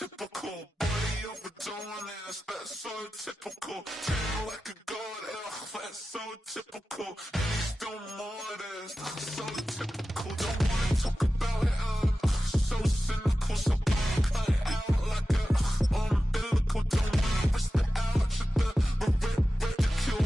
typical. Body overdoing it, that's so typical. Treat like a god, that's so typical. And he's still modest, so typical. Don't wanna talk about it, so cynical. So cut it out like a umbilical. Don't wanna risk the ouch of the ridicule.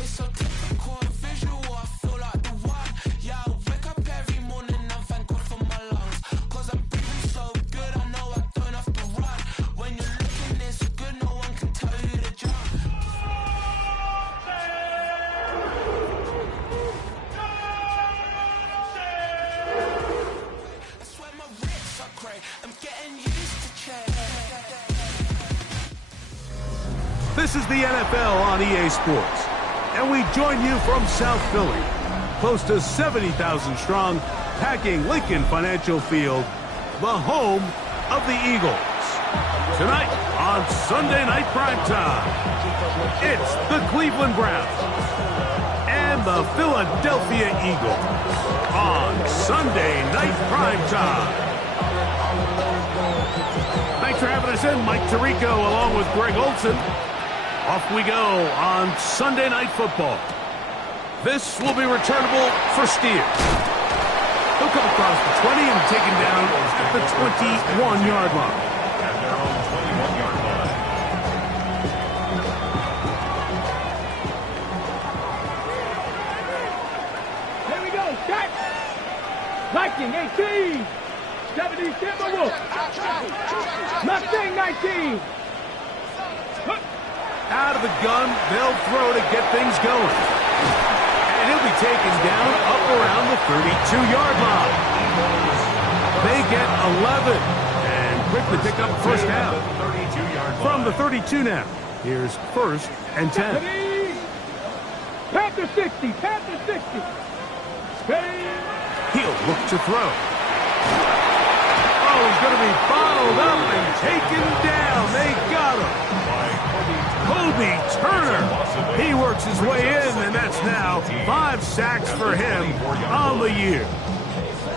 It's so typical, visual. I feel like the one. Yeah, I wake up every morning and thank God for my lungs. Cause I'm breathing so good, I know I don't have to run. When you're looking this good, no one can tell you to jump. I swear my wrists are cray. I'm getting used to change. This is the NFL on EA Sports, and we join you from South Philly, close to 70,000 strong, packing Lincoln Financial Field, the home of the Eagles. Tonight on Sunday Night Primetime, it's the Cleveland Browns and the Philadelphia Eagles on Sunday Night Primetime. Thanks for having us in, Mike Tirico along with Greg Olson. Off we go on Sunday Night Football. This will be returnable for Steers. He'll come across the 20 and taken down at the 21-yard line. At their own 21-yard line. Here we go, Jack. Viking 18. 70 Timberwolves. Mustang 19. Out of the gun, they'll throw to get things going. And he'll be taken down up around the 32-yard line. They get 11 and quickly pick up first down. From the 32 now, here's first and 10. Panther 60, Panther 60. He'll look to throw. Oh, he's going to be bottled up and taken down. They got him. Kobe Turner. He works his way in, and that's now 5 sacks for him on the year.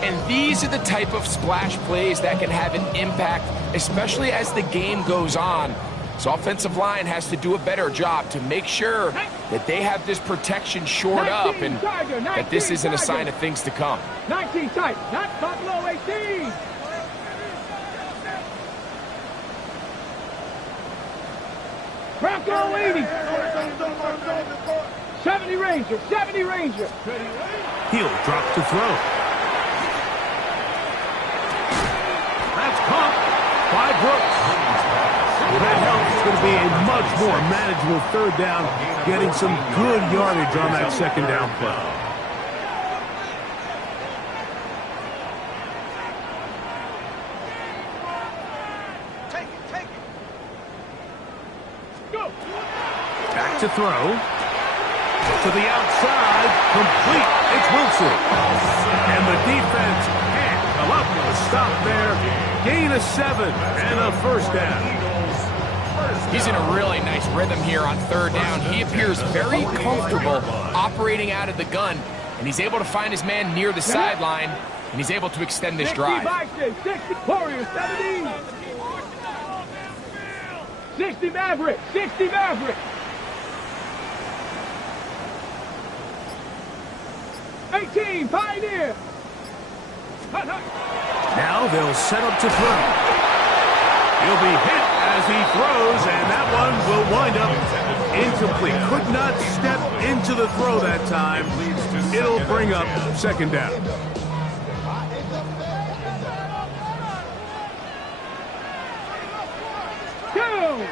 And these are the type of splash plays that can have an impact, especially as the game goes on. So offensive line has to do a better job to make sure that they have this protection shored up and that this isn't a sign of things to come. 19 tight, not Buffalo 18. Bronco 80. 70 Ranger, 70 Ranger. He'll drop to throw. That's caught by Brooks. With that help, it's going to be a much more manageable third down, getting some good yardage on that second down play. Back to throw. To the outside. Complete. It's Wilson. And the defense can't come up with a stop there. Gain of 7 and a first down. He's in a really nice rhythm here on third down. He appears very comfortable operating out of the gun, and he's able to find his man near the sideline, and he's able to extend this drive. 60 Warriors, 70. 60 Maverick, 60 Maverick. 18 Pioneer. Now they'll set up to throw. He'll be hit as he throws, and that one will wind up incomplete. Could not step into the throw that time. It'll bring up second down. Two.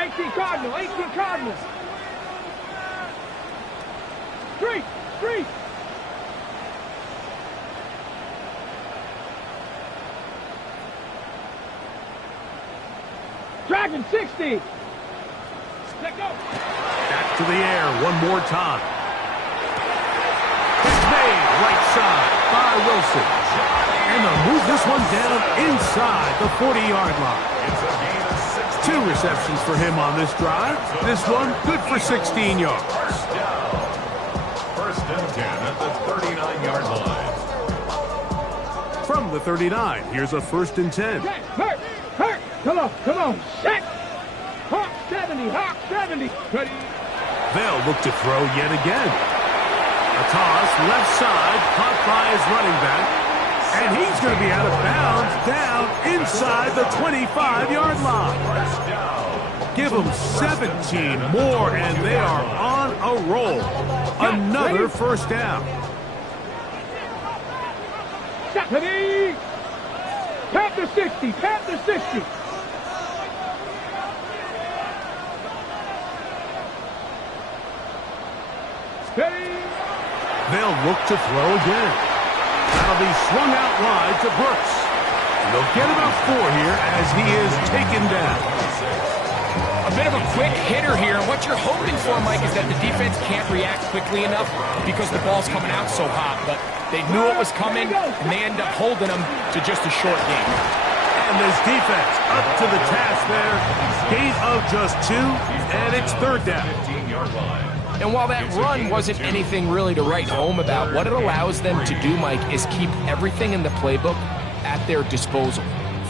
18 Cardinal, 18 Cardinal. 3. Dragon 60. Let go. Back to the air one more time. It's made right side by Wilson. And they'll move this one down inside the 40-yard line. 2 receptions for him on this drive. This one good for 16 yards. First and 10 at the 39-yard line. From from the 39. Here's a 1st and 10. Set, hurt, come on, set. Hawk 70, Hawk 70. Ready. They'll look to throw yet again. A toss, left side, caught by his running back. And he's going to be out of bounds down inside the 25-yard line. Give them 17 more, and they are on a roll. Another 1st down. Ready. Panther 60, Panther 60. Ready. They'll look to throw again. That'll be swung out wide to Brooks. And they'll get about 4 here as he is taken down. A bit of a quick hitter here. What you're hoping for, Mike, is that the defense can't react quickly enough because the ball's coming out so hot. But they knew it was coming, and they end up holding them to just a short game. And this defense up to the task there. Gain of just 2, and it's 3rd down. 15-yard line. And while that run wasn't anything really to write home about, what it allows them to do, Mike, is keep everything in the playbook at their disposal.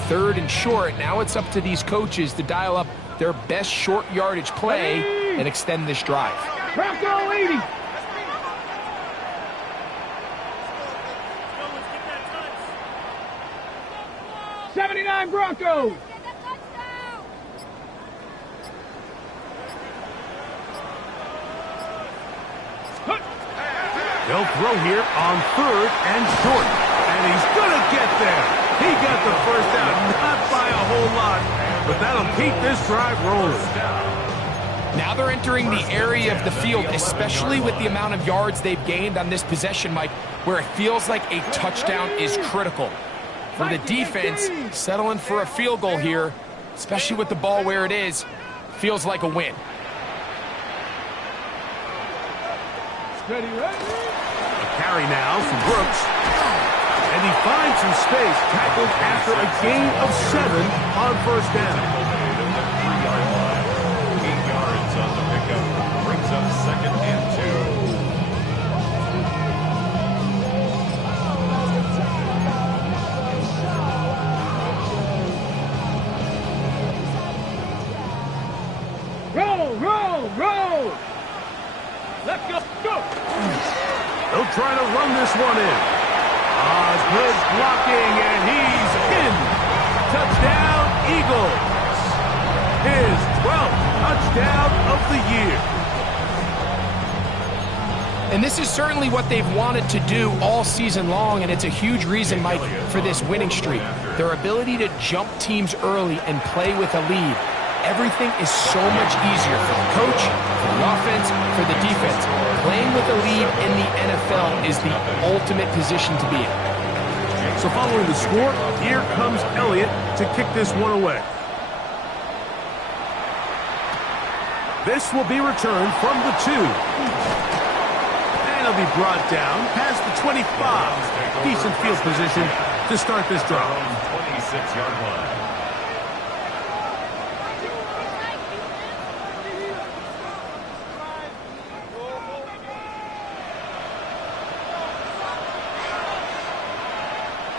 3rd and short, now it's up to these coaches to dial up their best short yardage play and extend this drive. Bronco 80. '79 Broncos. They'll throw here on 3rd and short. And he's going to get there. He got the 1st down, not by a whole lot, but that'll keep this drive rolling. Now they're entering the area of the field, especially with the amount of yards they've gained on this possession, Mike, where it feels like a touchdown is critical. For the defense, settling for a field goal here, especially with the ball where it is, feels like a win. Ready, ready. A carry now from Brooks. And he finds some space, tackled after a gain of 7 on 1st down. 3-yard line. 8 yards on the pickup. Brings up 2nd and 2. Roll. Let's go. They'll try to run this one in. Good blocking, and he's in. Touchdown, Eagles. His 12th touchdown of the year. And this is certainly what they've wanted to do all season long, and it's a huge reason, Mike, for this winning streak. Their ability to jump teams early and play with a lead. Everything is so much easier for the coach, for the offense, for the defense. Playing with a lead in the NFL is the ultimate position to be in. So following the score, here comes Elliott to kick this one away. This will be returned from the 2. And it'll be brought down past the 25. Decent field position to start this drive. 26-yard line.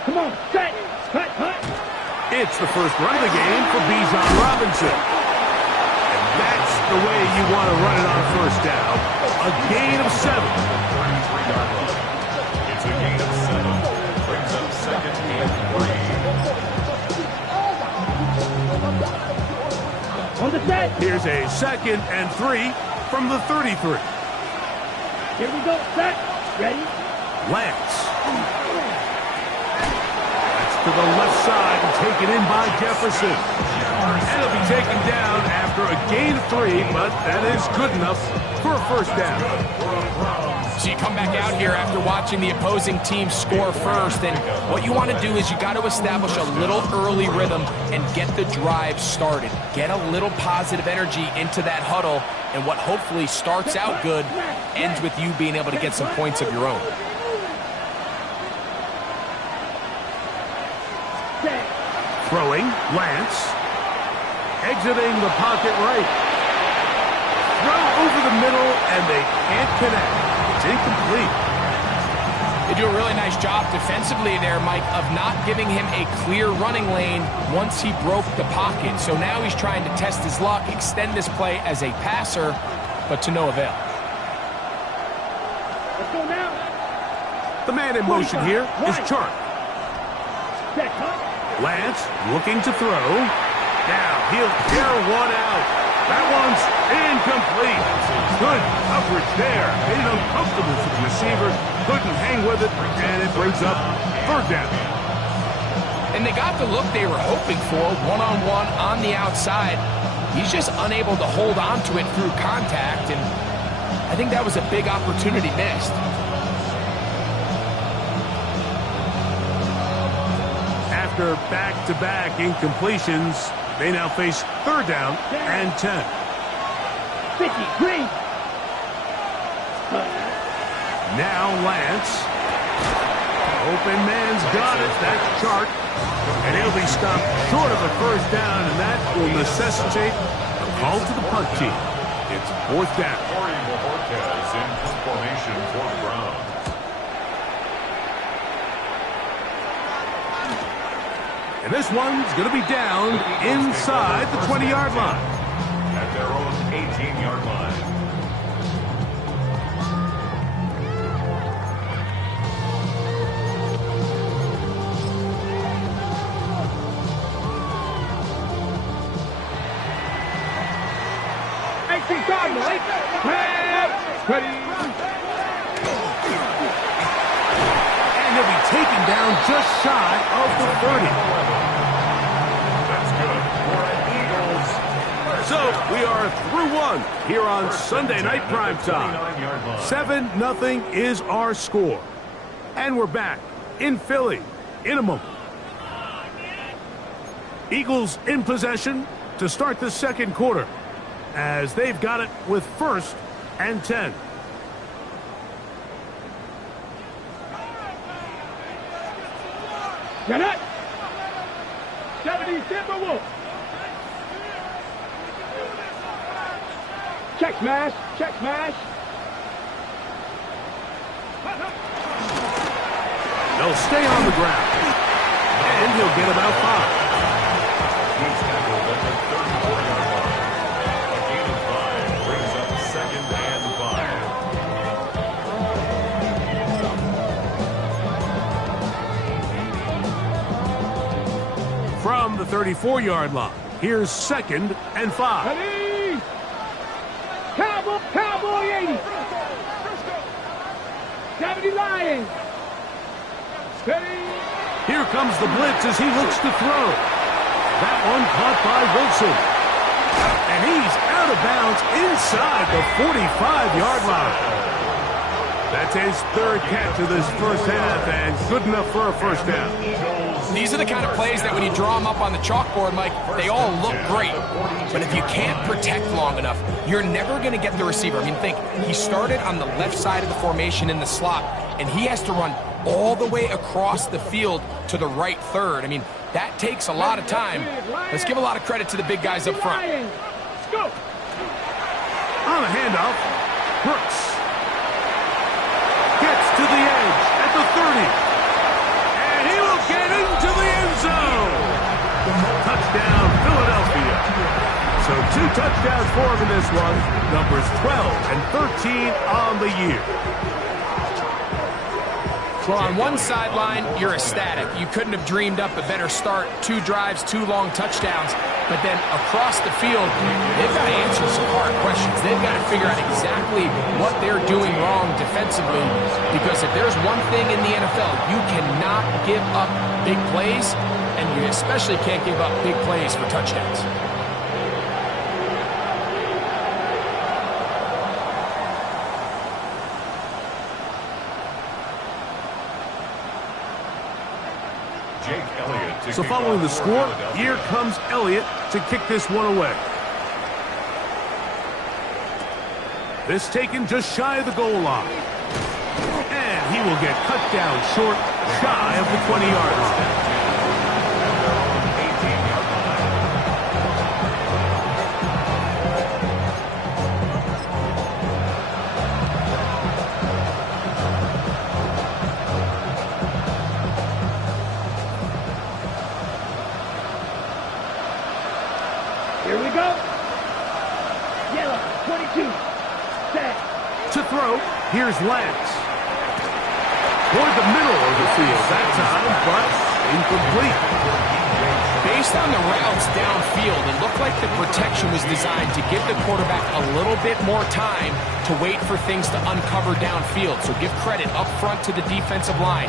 Come on, set, hut. It's the first run of the game for Bijan Robinson. And that's the way you want to run it on 1st down. A gain of 7. 33-yard line. It's a gain of 7. Brings up 2nd and 3. On the set. Here's a 2nd and 3 from the 33. Here we go, set, ready. Lance. To the left side and taken in by Jefferson. And it'll be taken down after a gain of 3, but that is good enough for a 1st down. So you come back out here after watching the opposing team score first, and what you want to do is you got to establish a little early rhythm and get the drive started. Get a little positive energy into that huddle, and what hopefully starts out good ends with you being able to get some points of your own. Throwing, Lance. Exiting the pocket right. Throw over the middle, and they can't connect. It's incomplete. They do a really nice job defensively there, Mike, of not giving him a clear running lane once he broke the pocket. So now he's trying to test his luck, extend this play as a passer, but to no avail. Let's go now. The man in motion here is Chark. Check. Lance looking to throw. Now he'll tear one out. That one's incomplete. Good coverage there. Made it uncomfortable for the receiver. Couldn't hang with it, and it brings up third down. And they got the look they were hoping for, one-on-one on the outside. He's just unable to hold on to it through contact, and I think that was a big opportunity missed. After back-to-back incompletions, they now face third down and 10. 50, green. Now Lance. Open man's got it. That's Chark. And he'll be stopped short of a first down, and that will necessitate a call to the punt team. It's fourth down. Corey Bojorquez in formation for the Browns. And this one's going to be down inside the 20-yard line. At their own 18-yard line. And he'll be taken down just shy of the 30. That's good for an Eagles. So we are through one here on Sunday Night Primetime. 7-0 is our score. And we're back in Philly in a moment. Eagles in possession to start the second quarter, as they've got it with first and 10. Get it. 70 Timberwolves. Check smash. Check smash. They'll stay on the ground. And he'll get about 5. He's tackled at the 34-yard line. A gain of 5 brings up second and 5. From the 34-yard line, here's second and 5. Ready. Cowboy 80. 70 Lions. Ready. Here comes the blitz as he looks to throw. That one caught by Wilson. And he's out of bounds inside the 45-yard line. That's his third catch of this first half, and good enough for a first down. These are the kind of plays that when you draw them up on the chalkboard, Mike, they all look great. But if you can't protect long enough, you're never going to get the receiver. I mean, think, he started on the left side of the formation in the slot, and he has to run all the way across the field to the right third. I mean, that takes a lot of time. Let's give a lot of credit to the big guys up front. Let's go. On a handoff, Brooks gets to the edge at the 30. And he will get into the end zone. Touchdown, Philadelphia. So 2 touchdowns for him in this one. Numbers 12 and 13 on the year. Well, on one sideline, you're ecstatic. You couldn't have dreamed up a better start. 2 drives, 2 long touchdowns. But then across the field, they've got to answer some hard questions. They've got to figure out exactly what they're doing wrong defensively. Because if there's one thing in the NFL, you cannot give up big plays, and you especially can't give up big plays for touchdowns. So following the score, here comes Elliott to kick this one away. This taken just shy of the goal line. And he will get cut down short, shy of the 20-yard line. Here we go. Yellow, 22. Set. To throw, here's Lance. Toward the middle of the field that time, but incomplete. Based on the routes downfield, it looked like the protection was designed to give the quarterback a little bit more time to wait for things to uncover downfield. So give credit up front to the defensive line.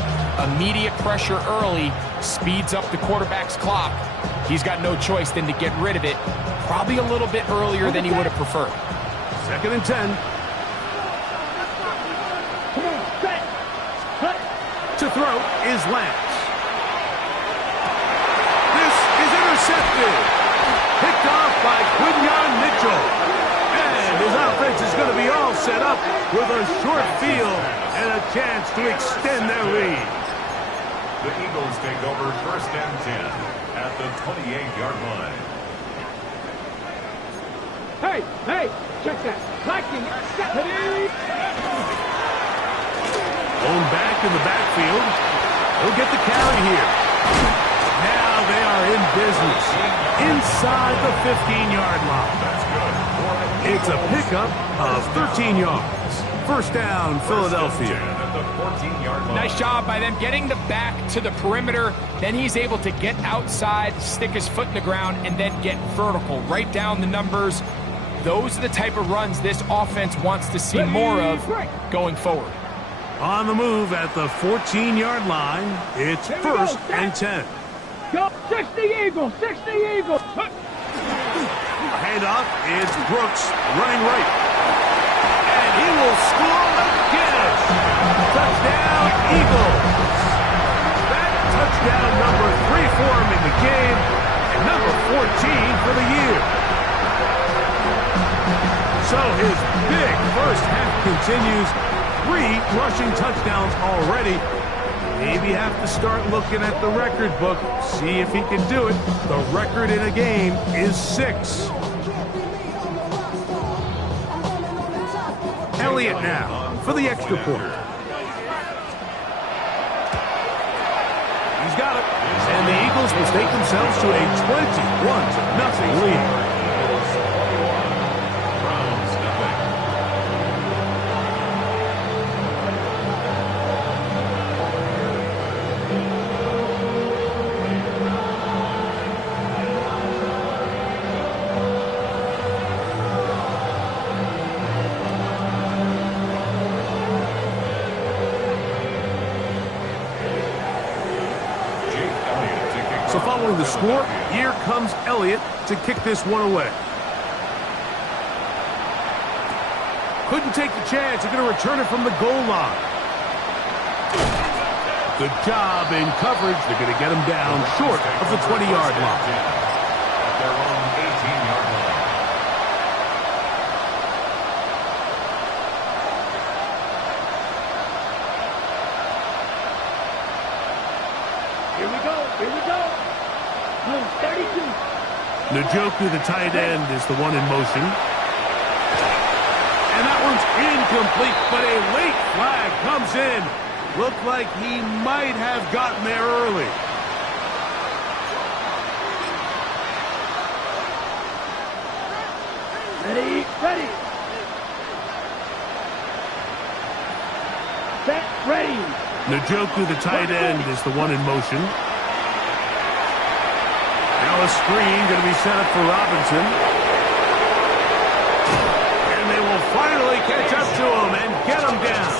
Immediate pressure early speeds up the quarterback's clock. He's got no choice than to get rid of it, probably a little bit earlier than he would have preferred. 2nd and 10. Come on, set. Cut. To throw is Lance. This is intercepted. Picked off by Quinyon Mitchell. And his offense is going to be all set up with a short field and a chance to extend their lead. The Eagles take over 1st and 10 at the 28-yard line. Hey, check that. Liking it. Set it. Going back in the backfield. He'll get the carry here. Now they are in business inside the 15-yard line. That's good. It's a pickup of 13 yards. 1st down, Philadelphia. At the 14-yard line. Nice job by them getting the back to the perimeter. Then he's able to get outside, stick his foot in the ground, and then get vertical. Write down the numbers. Those are the type of runs this offense wants to see more of going forward. On the move at the 14-yard line, it's 1st and 10. Go, 60 Eagles, 60 Eagles. Handoff, it's Brooks running right. And he will score again. Touchdown, Eagles. That touchdown number 3 for him in the game, and number 14 for the year. So his big first half continues. 3 rushing touchdowns already. Maybe have to start looking at the record book, see if he can do it. The record in a game is 6. Elliott now for the extra point. He's got it. And the Eagles will take themselves to a 21-0 lead. So following the score, here comes Elliott to kick this one away. Couldn't take the chance. They're going to return it from the goal line. Good job in coverage. They're going to get him down short of the 20-yard line. At their own 18-yard line. Here we go. 32. Njoku, the tight end, is the one in motion. And that one's incomplete, but a late flag comes in. Looked like he might have gotten there early. Ready. Set, ready. Njoku, the tight end, is the one in motion. Now a screen going to be set up for Robinson. And they will finally catch up to him and get him down.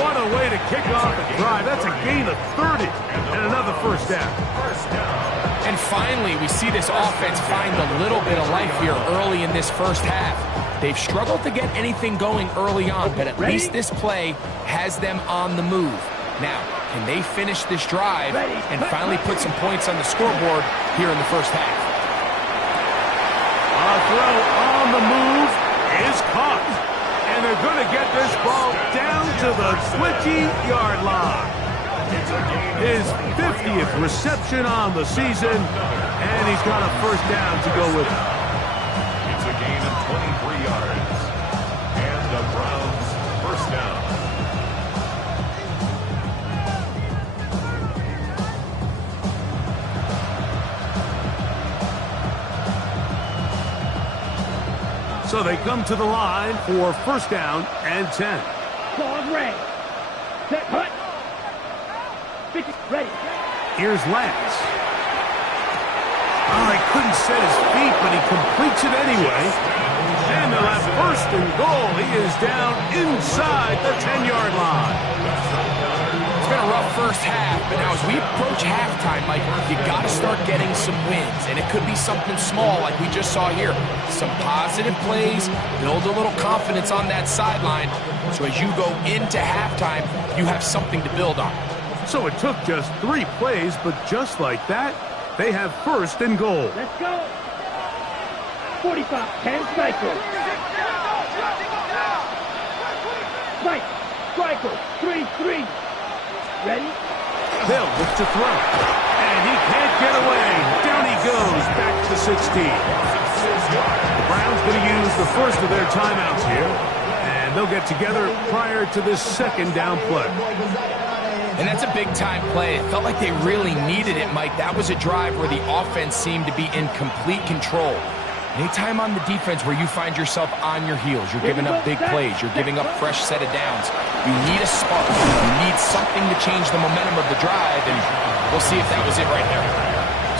What a way to kick off a drive. That's a gain of 30 and another first down. And finally, we see this offense find a little bit of life here early in this first half. They've struggled to get anything going early on, but at least this play has them on the move. Now, can they finish this drive and finally put some points on the scoreboard here in the first half? A throw on the move is caught. And they're going to get this ball down to the 20-yard line. His 50th reception on the season, and he's got a first down to go with it. It's a gain of 23 yards. And the Browns first down. So they come to the line for first down and 10. Ball ready. Set, hut. 50, ready. Here's Lance. Oh, he couldn't set his feet, but he completes it anyway. And they'll have first and goal. He is down inside the 10-yard line. It's been a rough first half, but now as we approach halftime, Mike, you got to start getting some wins, and it could be something small like we just saw here. Some positive plays, build a little confidence on that sideline, so as you go into halftime, you have something to build on. So it took just 3 plays, but just like that, they have first and goal. Let's go. 45, 10 cycle. Spike, cycle, 3-3. Ready? They'll look to throw. And he can't get away. Down he goes, back to 16. The Browns going to use the first of their timeouts here. And they'll get together prior to this second down play. And that's a big-time play. It felt like they really needed it, Mike. That was a drive where the offense seemed to be in complete control. Anytime on the defense where you find yourself on your heels, you're giving up big plays, you're giving up fresh set of downs, you need a spark. You need something to change the momentum of the drive, and we'll see if that was it right there.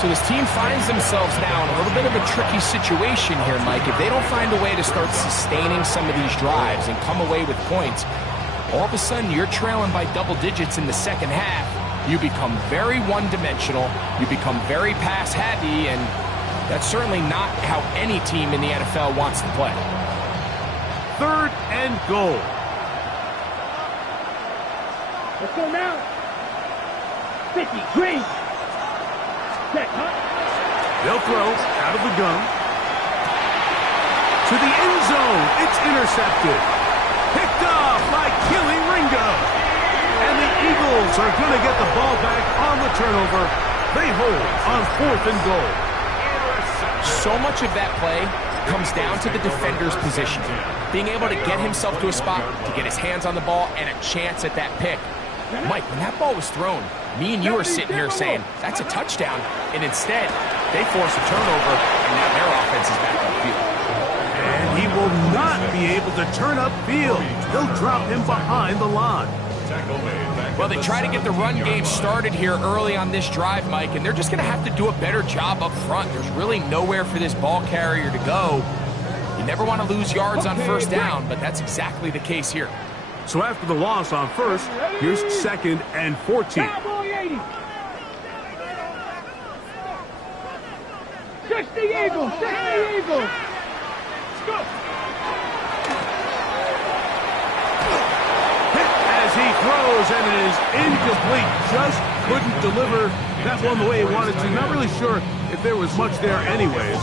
So this team finds themselves now in a little bit of a tricky situation here, Mike. If they don't find a way to start sustaining some of these drives and come away with points, all of a sudden you're trailing by double digits in the second half. You become very one-dimensional, you become very pass-heavy, and that's certainly not how any team in the NFL wants to play. Third and goal. Let's go now. 50, green. Set, hut. They'll throw out of the gun. To the end zone. It's intercepted. Picked off by Kelee Ringo. And the Eagles are going to get the ball back on the turnover. They hold on fourth and goal. So much of that play comes down to the defender's position. Being able to get himself to a spot, to get his hands on the ball, and a chance at that pick. Mike, when that ball was thrown, me and you are sitting here saying, that's a touchdown. And instead, they force a turnover, and now their offense is back upfield. And he will not be able to turn upfield. They'll drop him behind the line. Well, they try to get the run game started here early on this drive, Mike, and they're just going to have to do a better job up front. There's really nowhere for this ball carrier to go. You never want to lose yards on first down, but that's exactly the case here. So after the loss on first, here's second and 14. Cowboy 80. 60 Eagles, 60 Eagles. Let's go. As he throws, and it is incomplete. Just couldn't deliver that one the way he wanted to. Not really sure if there was much there anyways.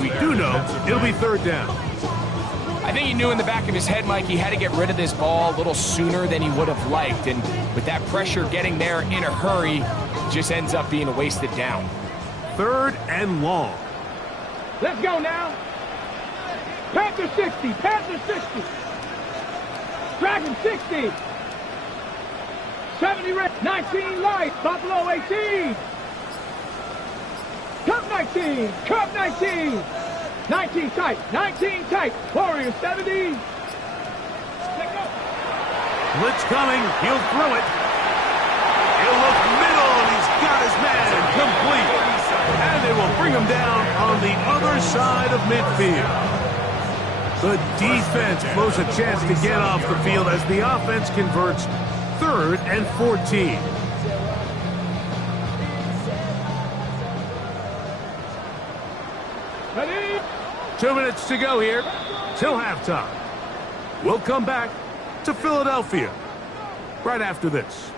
We do know it'll be third down. I think he knew in the back of his head, Mike, he had to get rid of this ball a little sooner than he would have liked. And with that pressure getting there in a hurry, it just ends up being a wasted down. Third and long. Let's go now. Panther 60, Panther 60. Dragon 60. 70 red, 19 light, Buffalo 18. Cup 19, Cup 19. 19 tight, 19 tight. Warrior 70. Let go. Blitz coming, he'll throw it. He'll look middle, and he's got his man complete. And they will bring him down on the other side of midfield. The defense blows a chance to get off the field as the offense converts. Third and 14. Ready? 2 minutes to go here till halftime. We'll come back to Philadelphia right after this.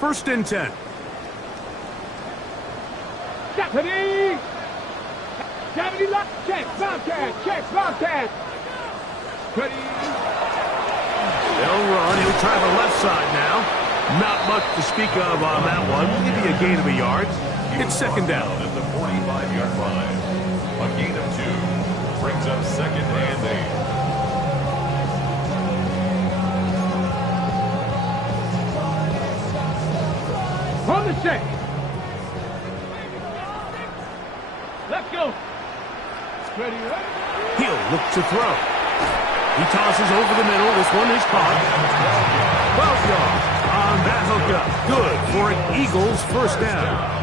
First and 10. Deputy! Deputy lock, check, Bobcat, Ready? They'll run. He'll try the left side now. Not much to speak of on that one. Maybe a gain of a yard. It's second down. At the 45-yard line. A gain of 2. brings up 2nd and 8. On the set. Let's go. Ready, right? He'll look to throw. He tosses over the middle. This one is caught. 12 yards on that hookup. Good for an Eagles first down.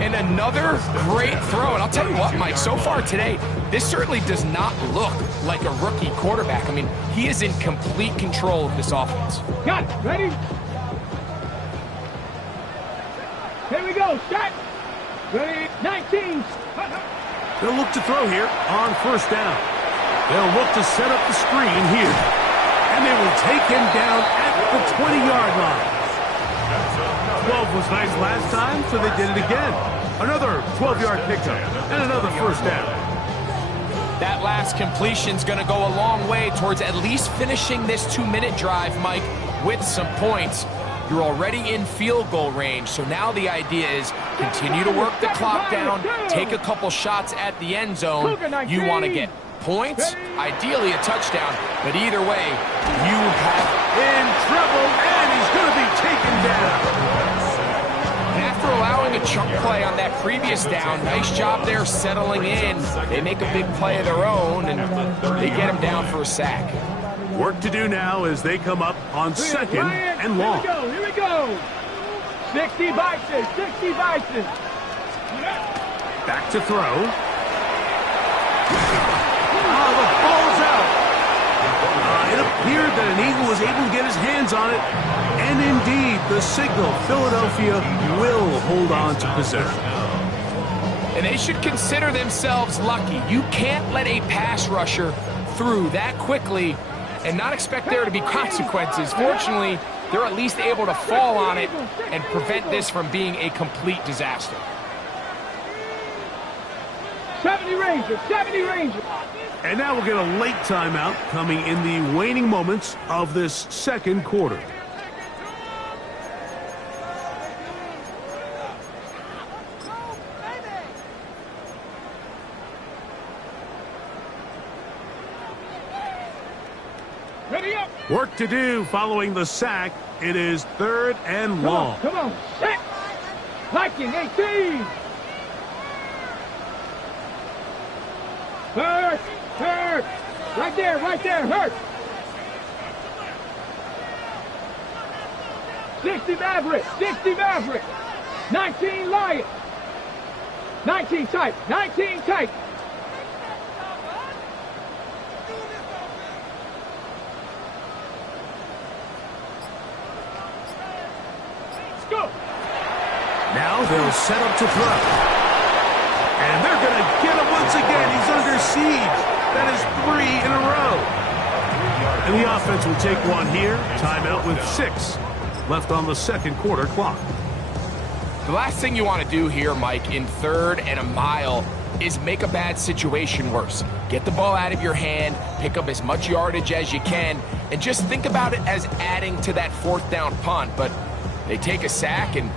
And another great throw. And I'll tell you what, Mike, so far today, this certainly does not look like a rookie quarterback. I mean, he is in complete control of this offense. Got it. Ready? Here we go. Set. Ready? 19. They'll look to throw here on first down. They'll look to set up the screen here. And they will take him down at the 20-yard line. 12 was nice last time, so they did it again. Another 12-yard pickup and another first down. That last completion's going to go a long way towards at least finishing this 2-minute drive, Mike, with some points. You're already in field goal range, so now the idea is continue to work the clock down, take a couple shots at the end zone. You want to get points, ideally a touchdown, but either way, you have in trouble, and he's going to be taken down. And after allowing a chunk play on that previous down, nice job there settling in. They make a big play of their own, and they get him down for a sack. Work to do now as they come up on 2nd and long. Here we go. 60 Bison, 60 Bison. Back to throw. The ball's out. It appeared that an Eagle was able to get his hands on it. And indeed, the signal, Philadelphia will hold on to possession. And they should consider themselves lucky. You can't let a pass rusher through that quickly and not expect there to be consequences. Fortunately, they're at least able to fall on it and prevent this from being a complete disaster. 70 Rangers, 70 Rangers. And now we'll get a late timeout coming in the waning moments of this second quarter. Ready up. Work to do following the sack. It is 3rd and long. Come on, set. Viking 18. Hurt. Right there, hurt. 60 Maverick, 19 Lions. 19 tight, 19 tight. Let's go. Now they'll set up to throw. And they're going to get him once again. He's under siege. That is 3 in a row. And the offense will take one here. Timeout with 6 left on the second quarter clock. The last thing you want to do here, Mike, in 3rd and a mile is make a bad situation worse. Get the ball out of your hand, pick up as much yardage as you can, and just think about it as adding to that 4th down punt. But they take a sack, and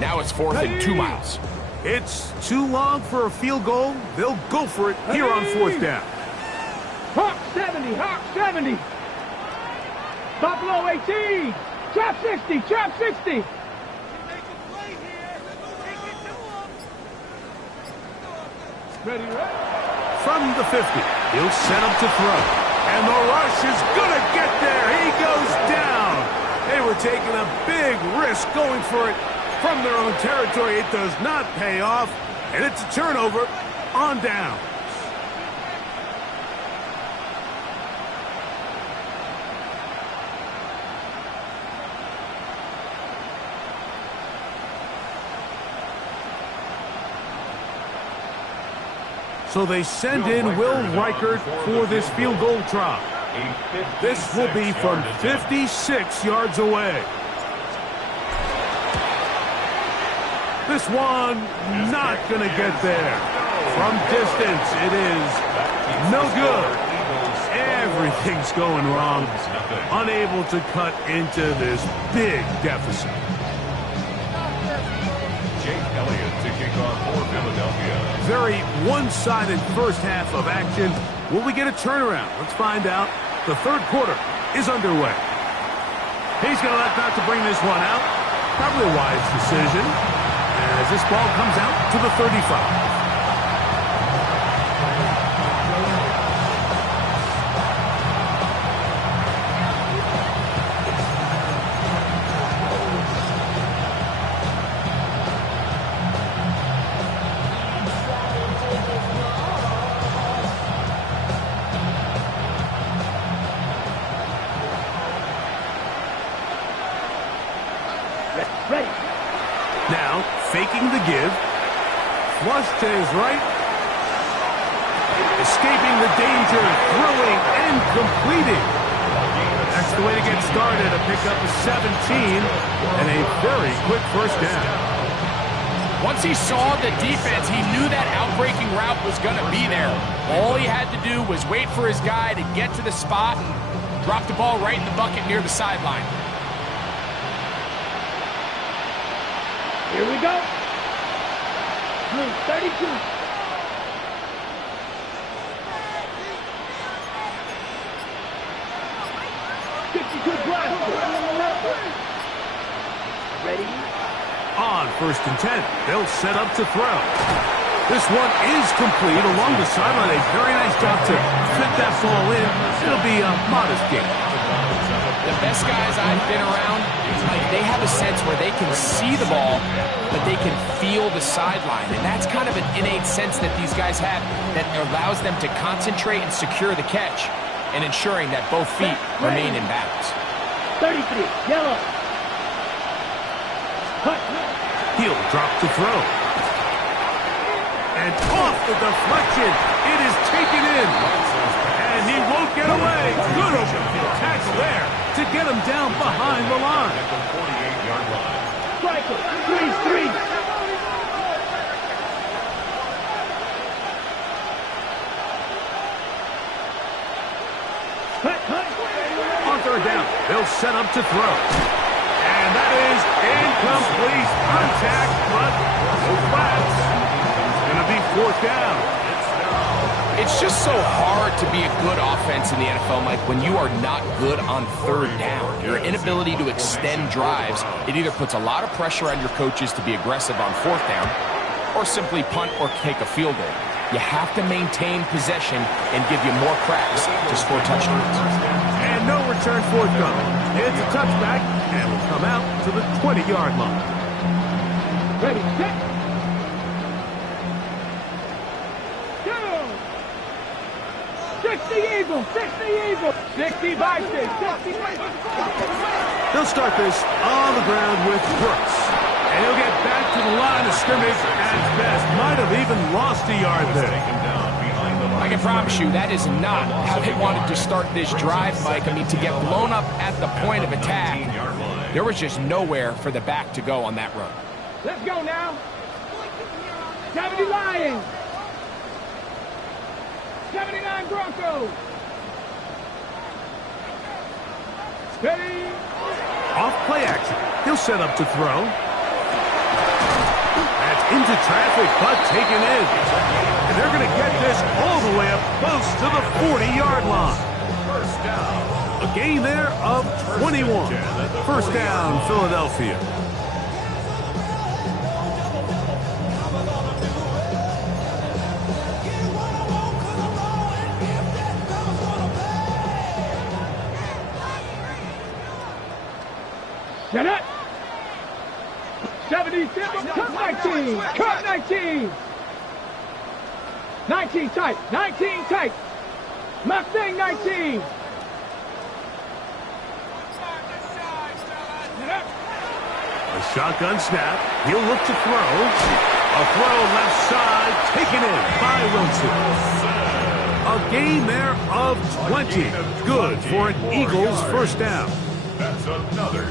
now it's 4th and 2 miles. It's too long for a field goal. They'll go for it here on 4th down. Hawk 70, Hawk 70. Buffalo 18. Trap 60, trap 60. Ready, right? From the 50, he'll set up to throw. And the rush is going to get there. He goes down. They were taking a big risk going for it from their own territory. It does not pay off. And it's a turnover on down. So they send in Will Reichert for this field goal try. This will be from 56 yards away. This one not going to get there. From distance, it is no good. Everything's going wrong. Unable to cut into this big deficit. Jake Elliott to kick off for Philadelphia. very one-sided first half of action. Will we get a turnaround? Let's find out. The third quarter is underway. He's going to elect not to bring this one out. Probably a wise decision as this ball comes out to the 35. Now, faking the give. Flush to his right. Escaping the danger. Throwing and completing. That's the way to get started. A pickup of 17 and a very quick first down. Once he saw the defense, he knew that outbreaking route was going to be there. All he had to do was wait for his guy to get to the spot and drop the ball right in the bucket near the sideline. Here we go. Blue 32. Ready? On 1st and 10, they'll set up to throw. This one is complete along the sideline. A very nice job to fit that ball in. It'll be a modest gain. The best guys I've been around, like, they have a sense where they can see the ball, but they can feel the sideline. And that's kind of an innate sense that these guys have that allows them to concentrate and secure the catch and ensuring that both feet remain in bounds. 33, yellow. Cut. He'll drop to throw. And off the deflection. It is taken in. And he won't get away. Good open tackle there to get him down behind the line. At the 48-yard line. Striker, 3-3. On third down, they'll set up to throw. And that is incomplete. Contact, but no flags. It's going to be 4th down. It's just so hard to be a good offense in the NFL, Mike, when you are not good on third down. Your inability to extend drives, it either puts a lot of pressure on your coaches to be aggressive on 4th down or simply punt or take a field goal. You have to maintain possession and give you more cracks to score touchdowns. And no return forthcoming. It's a touchback and will come out to the 20-yard line. Ready, set. Go. 60 Eagles, 60 Eagles. 60 Vikings, 60 Vikings. They'll start this on the ground with Brooks. And he'll get back to the line of scrimmage at best. Might have even lost a yard there. I can promise you that is not how they wanted to start this drive, Mike. I mean, to get blown up at the point of attack, there was just nowhere for the back to go on that run. Let's go now. 70 Lions. 79 Broncos. Steady. Off play action. He'll set up to throw. That's into traffic, but taken in. And they're going to get this all the way up close to the 40-yard line. A gain there of 21. 1st down, Philadelphia. Set up. 76, cut 19, cut 19. 19 tight, 19 tight. Mustang 19. A shotgun snap. He'll look to throw. A throw left side, taken in by Wilson. A gain there of 20. Good for an Eagles 1st down.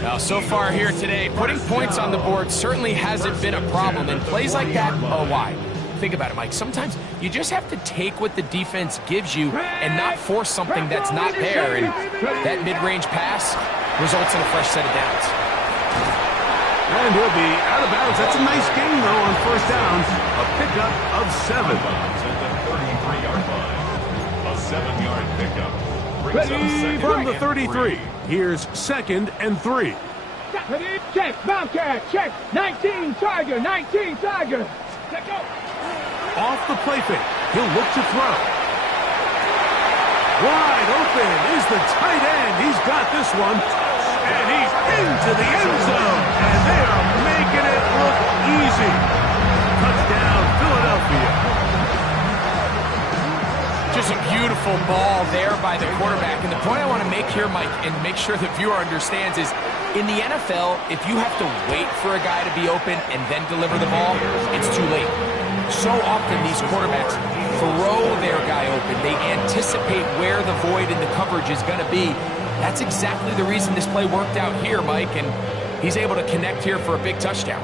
Now, so far here today, putting points on the board certainly hasn't been a problem, and plays like that are why. Think about it, Mike. Sometimes you just have to take what the defense gives you and not force something that's not there, and that mid-range pass results in a fresh set of downs. And he'll be out of bounds. That's a nice gain, though, on first down. A pickup of 7. At the 33-yard line. A 7-yard pickup. Brings up second From the and 33, here's 2nd and 3. Check, Bobcat, check. 19 Tiger, 19 Tiger. Check out. Off the play fake. He'll look to throw. Wide open is the tight end. He's got this one. And he's into the end zone. And they are making it look easy. Touchdown, Philadelphia. Just a beautiful ball there by the quarterback. And the point I want to make here, Mike, and make sure the viewer understands is, in the NFL, if you have to wait for a guy to be open and then deliver the ball, it's too late. So often these quarterbacks throw their guy open. They anticipate where the void in the coverage is going to be. That's exactly the reason this play worked out here, Mike, and he's able to connect here for a big touchdown.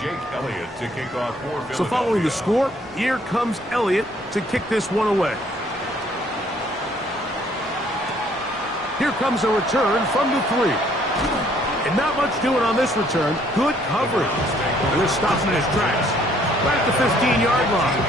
Jake Elliott to kick off for Philadelphia. So following the score, here comes Elliott to kick this one away. Here comes a return from the 3. And not much doing on this return. Good coverage. And they're stopping his tracks. Right at the 15-yard line.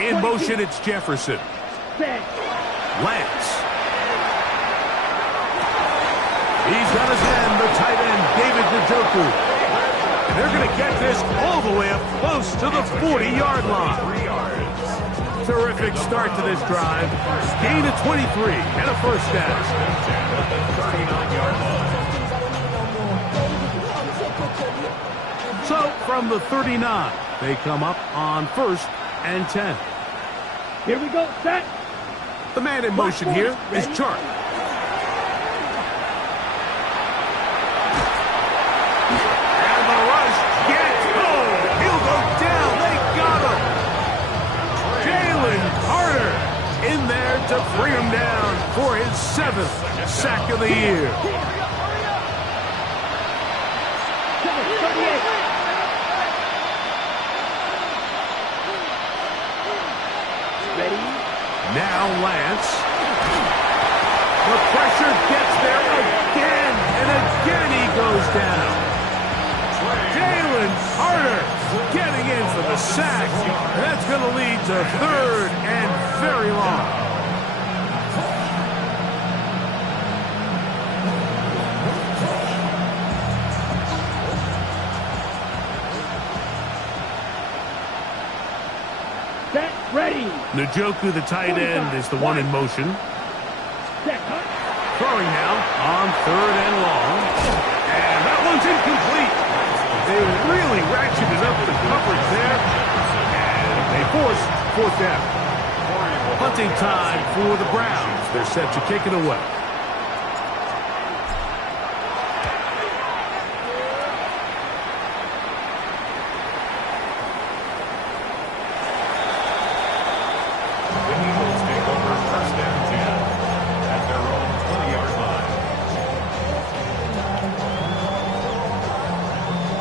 In motion, it's Jefferson. Lance. He's got his man, the tight end, David Njoku. And they're going to get this all the way up close to the 40-yard line. Terrific start to this drive. Gain of 23 and a first down. So from the 39, they come up on 1st and 10. Here we go, set. The man in motion here is Chark. And the rush gets home. He'll go down. They got him. Jalen Carter in there to bring him down for his 7th sack of the year. Now Lance. The pressure gets there again, and again he goes down. Jalen Carter getting in for the sack. That's going to lead to 3rd and very long. Ready. Njoku, the tight end, is the one in motion. Throwing now on 3rd and long. And that one's incomplete. They really ratcheted up the coverage there. And they forced 4th down. Punting time for the Browns. They're set to kick it away.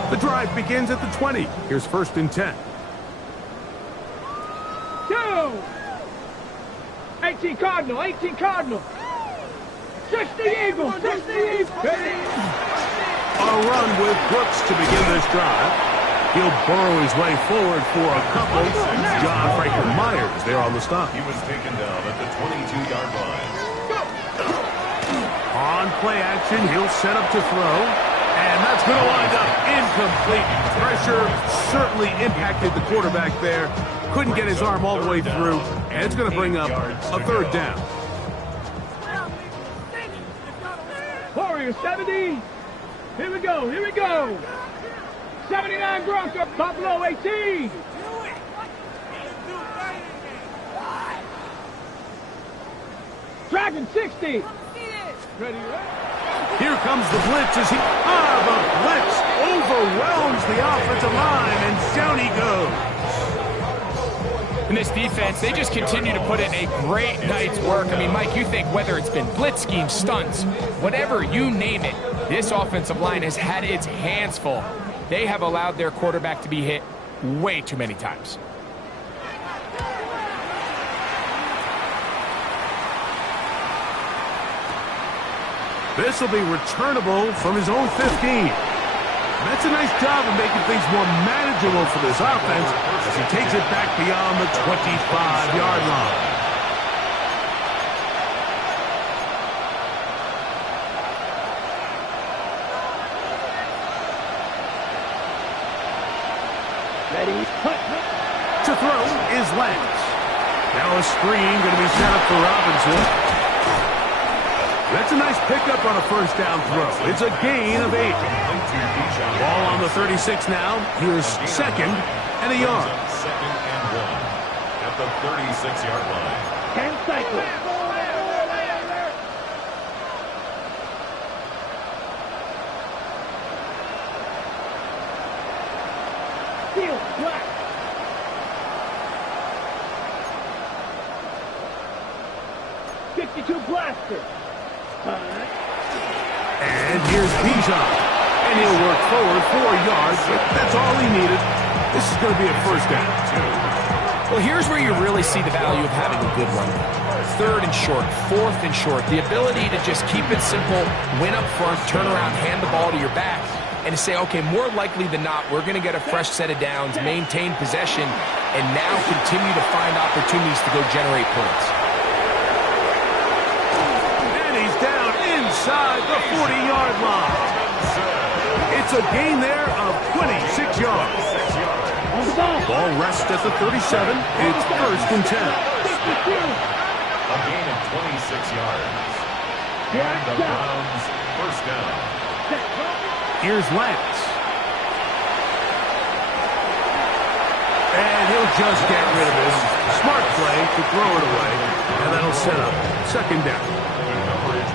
The drive begins at the 20. Here's 1st and 10. 18 Cardinal, 18 Cardinal. 60 Eagles, 60 Eagles. A run with Brooks to begin this drive. He'll burrow his way forward for a couple. John Franklin Myers there on the stop. He was taken down at the 22-yard line. On play action, he'll set up to throw. And that's going to wind up incomplete. Pressure certainly impacted the quarterback there. Couldn't get his arm all the way through. And it's going to bring up a 3rd down. Warriors 70. Here we go, here we go. 79 Bronco, Buffalo 18. Dragon 60. Ready, Here comes the blitz as the blitz overwhelms the offensive line, and down he goes. And this defense, they just continue to put in a great night's work. I mean, Mike, you think whether it's been blitz schemes, stunts, whatever, you name it, this offensive line has had its hands full. They have allowed their quarterback to be hit way too many times. This will be returnable from his own 15. That's a nice job of making things more manageable for this offense as he takes it back beyond the 25-yard line. Ready? To throw is Lance. Now a screen going to be set up for Robinson. That's a nice pickup on a first down throw. It's a gain of 8. Ball on the 36 now. Here's second and a yard. Second and 1 at the 36-yard line. 10 cycles. Field black. .52 blaster. And here's Bijan. And he'll work forward 4 yards, but that's all he needed. This is going to be a first down. Well, here's where you really see the value of having a good run. 3rd and short, 4th and short. The ability to just keep it simple, win up front, turn around, hand the ball to your back, and to say, okay, more likely than not, we're going to get a fresh set of downs, maintain possession, and now continue to find opportunities to go generate points. Inside the 40-yard line. It's a gain there of 26 yards. Ball rests at the 37. It's 1st and 10. A gain of 26 yards. And the Browns first down. Here's Lance. And he'll just get rid of this. Smart play to throw it away. And that'll set up second down.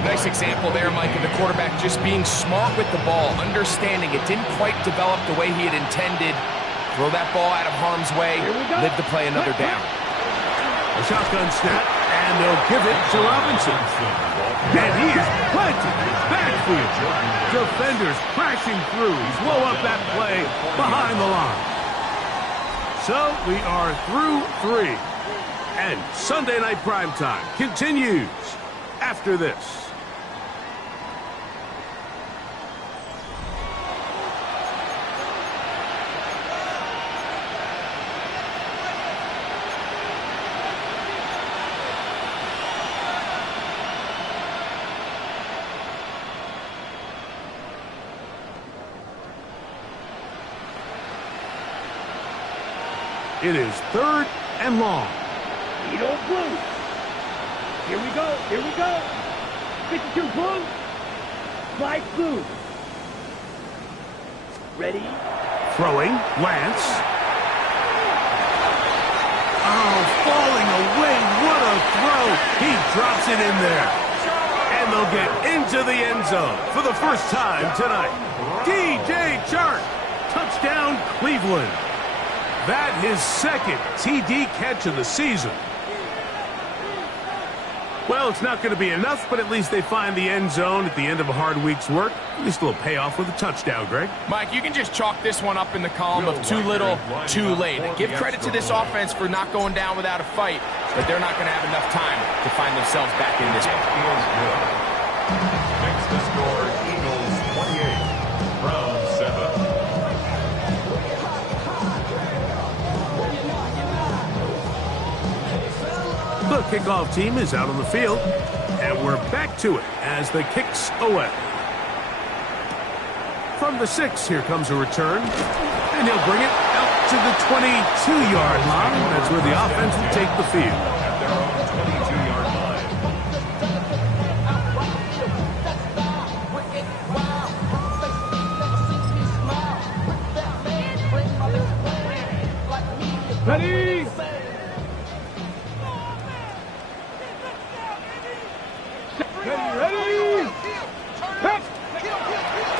Nice example there, Mike, of the quarterback just being smart with the ball, understanding it didn't quite develop the way he had intended. Throw that ball out of harm's way, live to play another down. A shotgun snap, and they'll give it to Robinson. And he is planted in the backfield. Defenders crashing through, slow up that play behind the line. So we are through 3. And Sunday Night Primetime continues after this. It is 3rd and long. Edo blue. Here we go. Here we go. 52 blue. Slide blue. Ready? Throwing. Lance. Oh, falling away. What a throw. He drops it in there. And they'll get into the end zone for the first time tonight. DJ Chark. Touchdown, Cleveland. That his second TD catch of the season. Well, it's not going to be enough, but at least they find the end zone at the end of a hard week's work. At least a little payoff with a touchdown, Greg. Mike, you can just chalk this one up in the column of too little, too late. Give credit to this offense for not going down without a fight, but they're not going to have enough time to find themselves back in this one. Next to score, Eagles 28, Browns 7. The kickoff team is out on the field, and we're back to it as the kicks away. From the 6, here comes a return, and he'll bring it out to the 22-yard line. That's where the offense will take the field. At their own 22-yard line. Ready? Ready?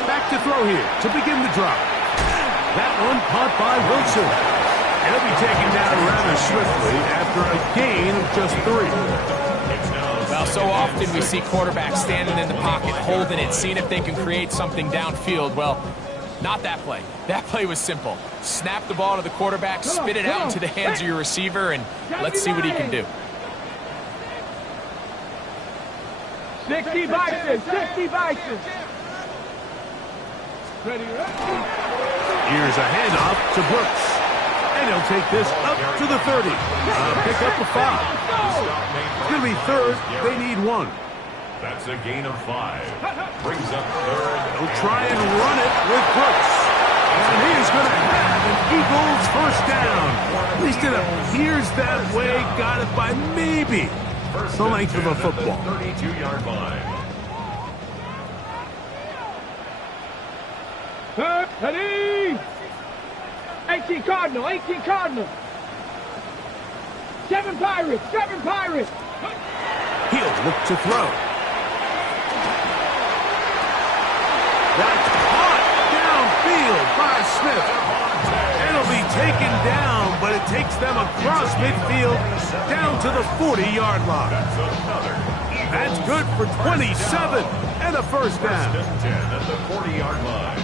Back to throw here to begin the drive. That one caught by Wilson. He'll be taken down rather swiftly after a gain of just 3. Well, so often we see quarterbacks standing in the pocket, holding it, seeing if they can create something downfield. Well, not that play. That play was simple. Snap the ball to the quarterback, spit it out into the hands of your receiver, and let's see what he can do. 60 Bison, 60 Bison. Ready, Here's a handoff to Brooks. And he'll take this up to the 30. Pick up a 5. It's going to be third. They need 1. That's a gain of 5. Brings up third. They'll try and run it with Brooks. And he's going to have an Eagles first down. At least it appears that way. Got it by maybe the length of a football. 32-yard line. Ready. 18 Cardinal, 18 Cardinal. 7 Pirates, 7 Pirates. He'll look to throw. That's caught downfield by Smith. It'll be taken down, but it takes them across midfield down to the 40-yard line. That's good for 27 and a first down. 10 at the 40-yard line.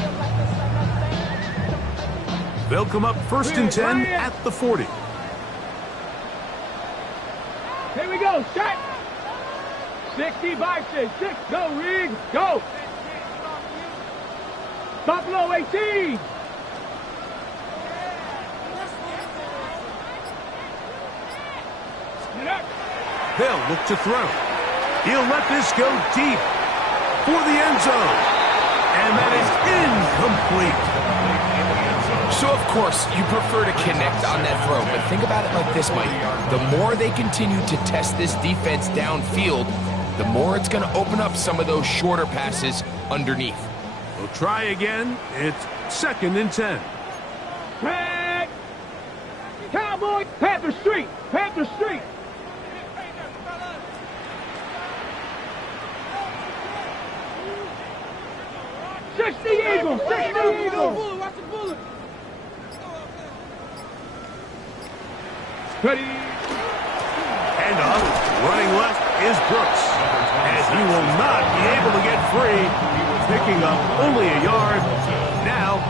They'll come up first and 10 at the 40. Here we go, set. 60 Bison, 6, go Reed, go. Buffalo 18. They'll look to throw. He'll let this go deep for the end zone. And that is incomplete. So, of course, you prefer to connect on that throw, but think about it like this, Mike. The more they continue to test this defense downfield, the more it's going to open up some of those shorter passes underneath. We'll try again. It's second and 10. Red. Cowboy, Panther Street, Panther Street. Eagles, 60 Eagles. Watch the bullet. Ready. And up, running left is Brooks. And he will not be able to get free, picking up only a yard. Now,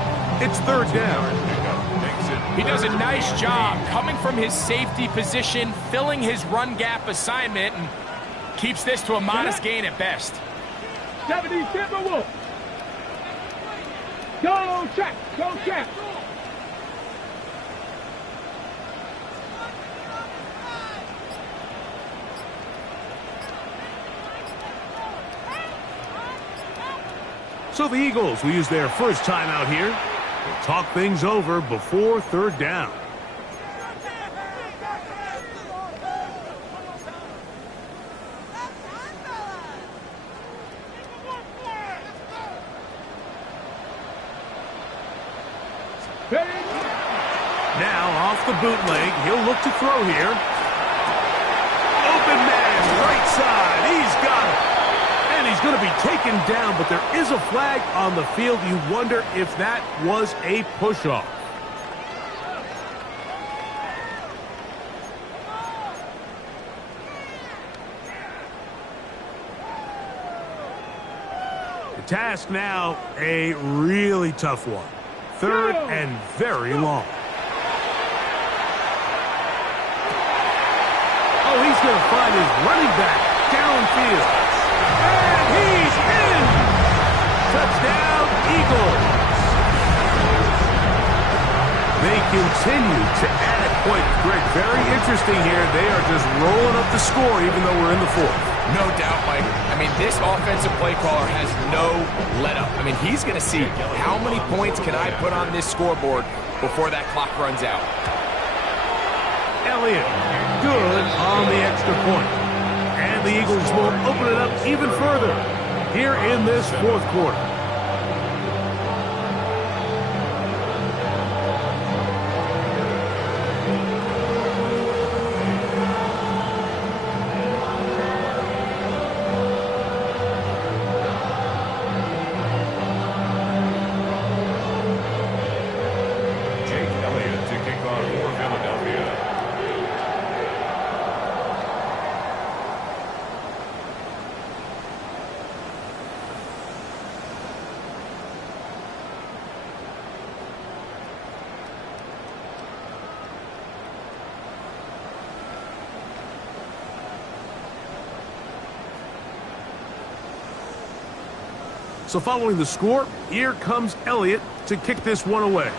it's third down. He does a nice job coming from his safety position, filling his run gap assignment, and keeps this to a modest gain at best. 70 Timberwolves. Go check, go check. So the Eagles will use their first time out here. They'll talk things over before third down. Now off the bootleg, he'll look to throw here. Open man, right side, he's got it. And he's going to be taken down, but there is a flag on the field. You wonder if that was a push-off. The task now, a really tough one. Third and very long. Oh, he's going to find his running back downfield. And he's in! Touchdown, Eagles! They continue to add points. Greg, very interesting here. They are just rolling up the score even though we're in the fourth. No doubt, Mike. I mean, this offensive play caller has no let-up. I mean, he's going to see how many points can I put on this scoreboard before that clock runs out. Elliott, good on the extra point. And the Eagles will open it up even further here in this fourth quarter. Jake Elliott to kick off for So following the score, here comes Elliott to kick this one away.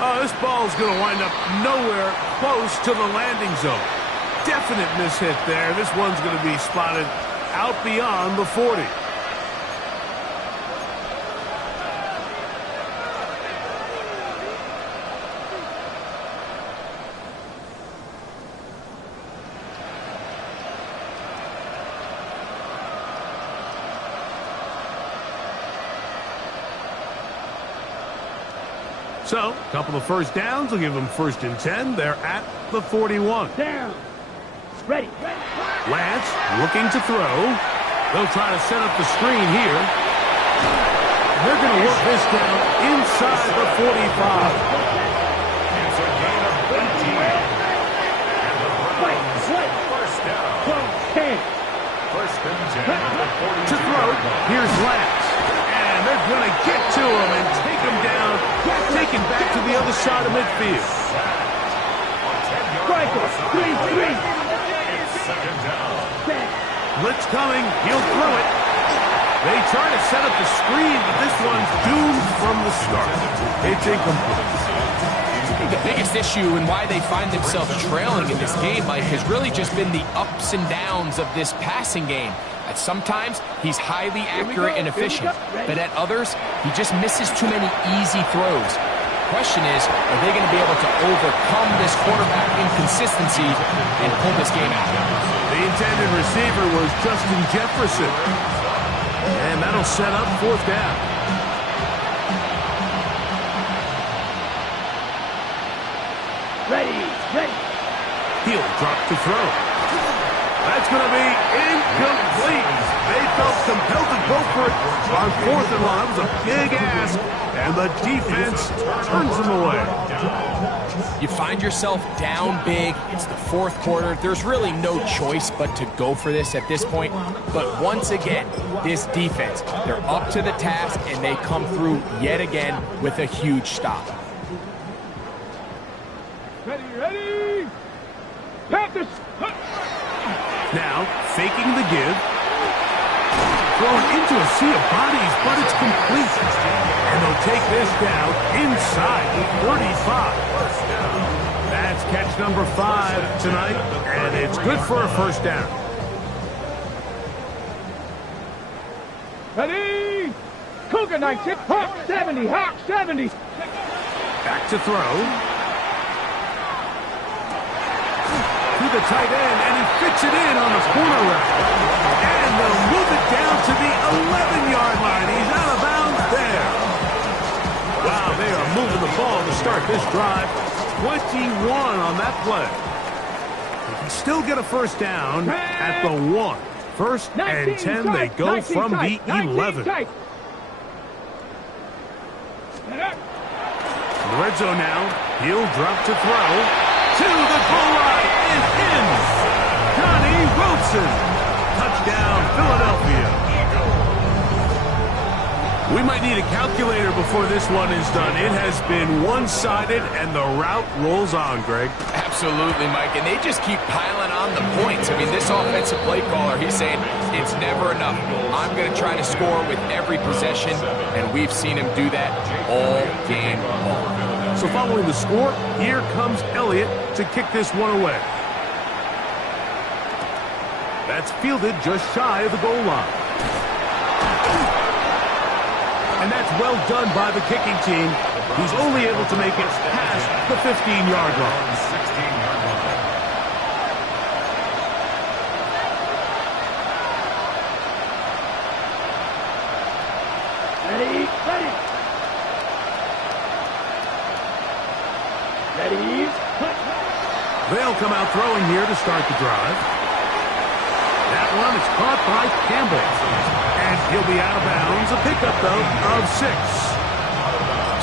Oh, this ball's going to wind up nowhere close to the landing zone. Definite mishit there. This one's going to be spotted out beyond the 40. So, a couple of first downs will give them 1st and 10. They're at the 41. Down. Ready. Lance looking to throw. They'll try to set up the screen here. They're going to work this down inside the 45. It's a gain of 13. And the Browns, first down. 10. First and 10 at the 42. To throw, here's Lance. And they're going to get to him and take him down, taken back to the other side of midfield. Striker. 3-3. It's second down. Blitz coming. He'll throw it. They try to set up the screen, but this one's doomed from the start. It's incomplete. I think the biggest issue and why they find themselves trailing in this game, Mike, has really just been the ups and downs of this passing game. At sometimes, he's highly accurate and efficient, but at others, he just misses too many easy throws. The question is, are they going to be able to overcome this quarterback inconsistency and pull this game out? The intended receiver was Justin Jefferson. And that'll set up 4th down. Ready. He'll drop to throw. That's going to be incomplete. They felt compelled to go for it on 4th and 1. That was a big ask, and the defense turns them away. You find yourself down big. It's the 4th quarter. There's really no choice but to go for this at this point. But once again, this defense, they're up to the task, and they come through yet again with a huge stop. Ready. Panthers. Now, faking the give. Thrown into a sea of bodies, but it's complete. And they'll take this down inside the 35. That's catch number 5 tonight, and it's good for a 1st down. Ready. Cougar 19. Hawk 70. Back to throw. To the tight end, and he fits it in on the corner route. And they'll move it down to the 11-yard line. He's out of bounds there. Wow, they are moving the ball to start this drive. 21 on that play. They can still get a 1st down at the 1. 1st and 10, they go from the 11. In the red zone now, he'll drop to throw. To the goal line and in. Johnny Wilson. Touchdown, Philadelphia. We might need a calculator before this one is done. It has been one-sided, and the route rolls on, Greg. Absolutely, Mike, and they just keep piling on the points. I mean, this offensive play caller, he's saying it's never enough. I'm going to try to score with every possession, and we've seen him do that all game long. So following the score, here comes Elliott to kick this one away. That's fielded just shy of the goal line. And that's well done by the kicking team. He's only able to make it past the 15-yard line. 16-yard line. They'll come out throwing here to start the drive. That one is caught by Campbell. And he'll be out of bounds. A pickup, though, of 6.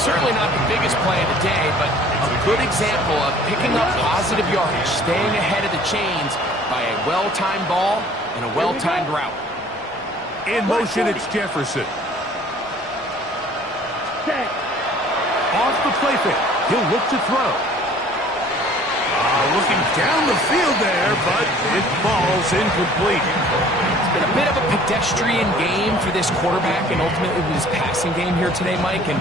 Certainly not the biggest play of the day, but a good example of picking up positive yardage, staying ahead of the chains by a well-timed ball and a well-timed route. In motion, it's Jefferson. Off the play fake. He'll look to throw. looking down the field there, but it falls incomplete. It's been a bit of a pedestrian game for this quarterback and ultimately this passing game here today, Mike. And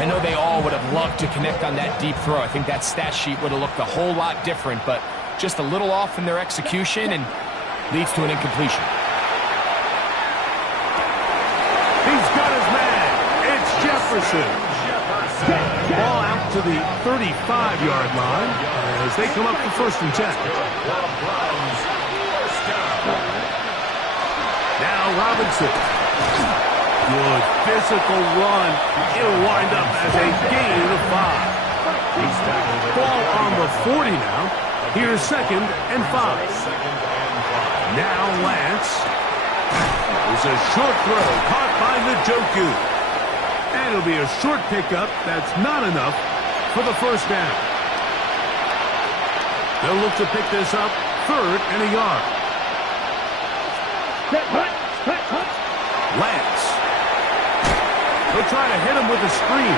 I know they all would have loved to connect on that deep throw. I think that stat sheet would have looked a whole lot different, but just a little off in their execution and leads to an incompletion. He's got his man. It's Jefferson. Ball out to the 35-yard line as they come up for 1st and 10. Now Robinson. Good physical run. It'll wind up as a gain of 5. Ball on the 40 now. Here's 2nd and 5. Now Lance. There's a short throw caught by Njoku. And it'll be a short pickup. That's not enough for the 1st down. They'll look to pick this up 3rd and a yard. Lance. They'll try to hit him with a screen.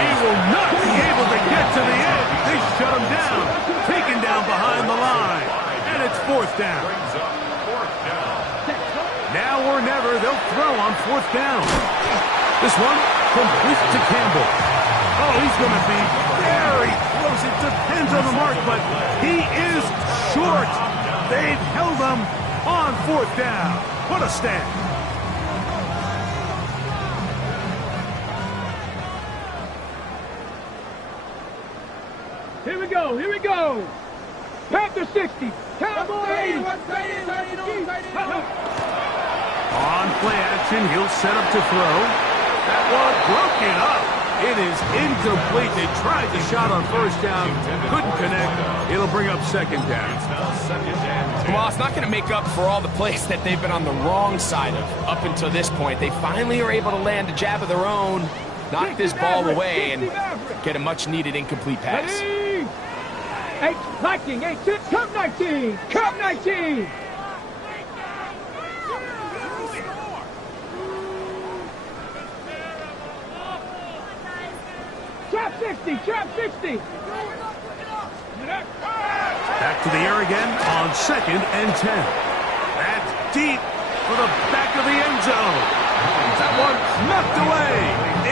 He will not be able to get to the edge. They shut him down. Taken down behind the line. And it's 4th down. Now or never, they'll throw on 4th down. This one complete to Campbell. Oh, he's going to be very close. It depends on the mark, but he is short. They've held him on 4th down. What a stand. Here we go, here we go. Panther 60. Cowboys. On play action, he'll set up to throw. That one broken up. It is incomplete. They tried the shot on 1st down. Couldn't connect. It'll bring up 2nd down. Well, it's not going to make up for all the plays that they've been on the wrong side of up until this point. They finally are able to land a jab of their own, knock this ball away, and get a much-needed incomplete pass. Ready? 19, 18, Cup 19, Cup 19. Trap 60, trap 60. Back to the air again on 2nd and 10. That's deep for the back of the end zone. That one knocked away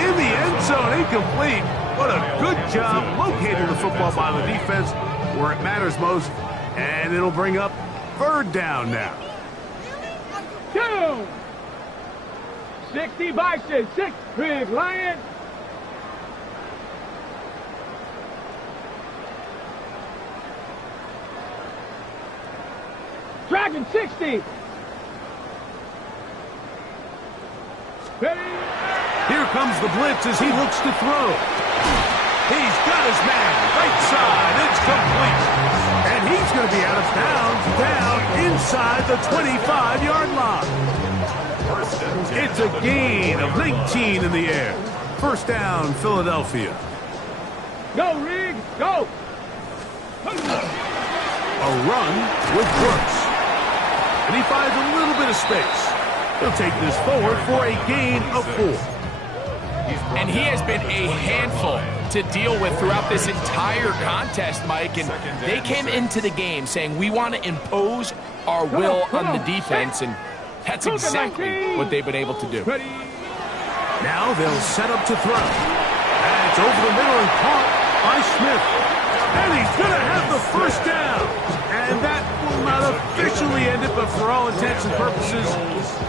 in the end zone, incomplete. What a good job locating the football by the defense where it matters most. And it'll bring up 3rd down now. 2. 60 Bison, 6 Big Lion. Dragon 60. Ready? Here comes the blitz as he looks to throw. He's got his man. Right side. It's complete. And he's going to be out of bounds down inside the 25-yard line. It's a gain of 19 in the air. 1st down, Philadelphia. Go, Rig. Go. A run with Brooks. And he finds a little bit of space. He'll take this forward for a gain of 4. And he has been a handful to deal with throughout this entire contest, Mike. And they came into the game saying, we want to impose our will on the defense. And that's exactly what they've been able to do. Now they'll set up to throw. That's over the middle and caught by Smith. And he's going to have the 1st down. And that will not officially end it, but for all intents and purposes,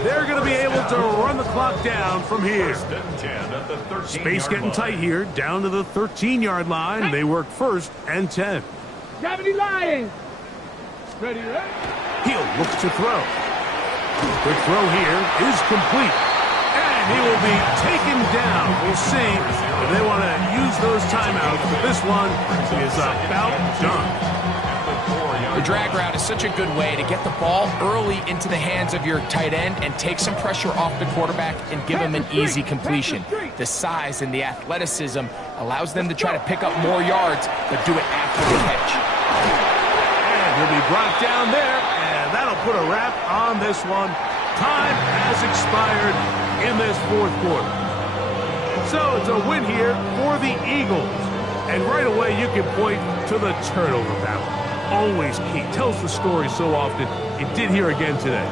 they're going to be able to run the clock down from here. Space getting tight here, down to the 13-yard line. They work 1st and 10. 70 Lions. Ready, ready? He'll look to throw. Quick throw here is complete. And he will be taken down. We'll see if they want to use those timeouts, but this one is about done. The drag route is such a good way to get the ball early into the hands of your tight end and take some pressure off the quarterback and give him an easy completion. The size and the athleticism allows them to try to pick up more yards, but do it after the catch. And he'll be brought down there, and that'll put a wrap on this one. Time has expired in this 4th quarter. So it's a win here for the Eagles. And right away you can point to the turnover battle. always key, tells the story so often. It did here again today.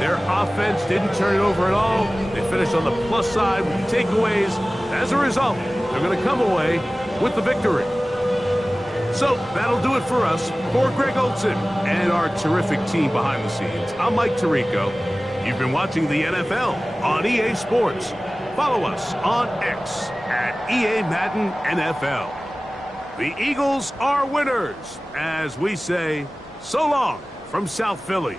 Their offense didn't turn it over at all. They finished on the plus side with the takeaways. As a result, they're going to come away with the victory. So that'll do it for us. For Greg Olson and our terrific team behind the scenes, I'm Mike Tirico. You've been watching the NFL on EA Sports. Follow us on X at EA Madden NFL. The Eagles are winners, as we say, so long from South Philly.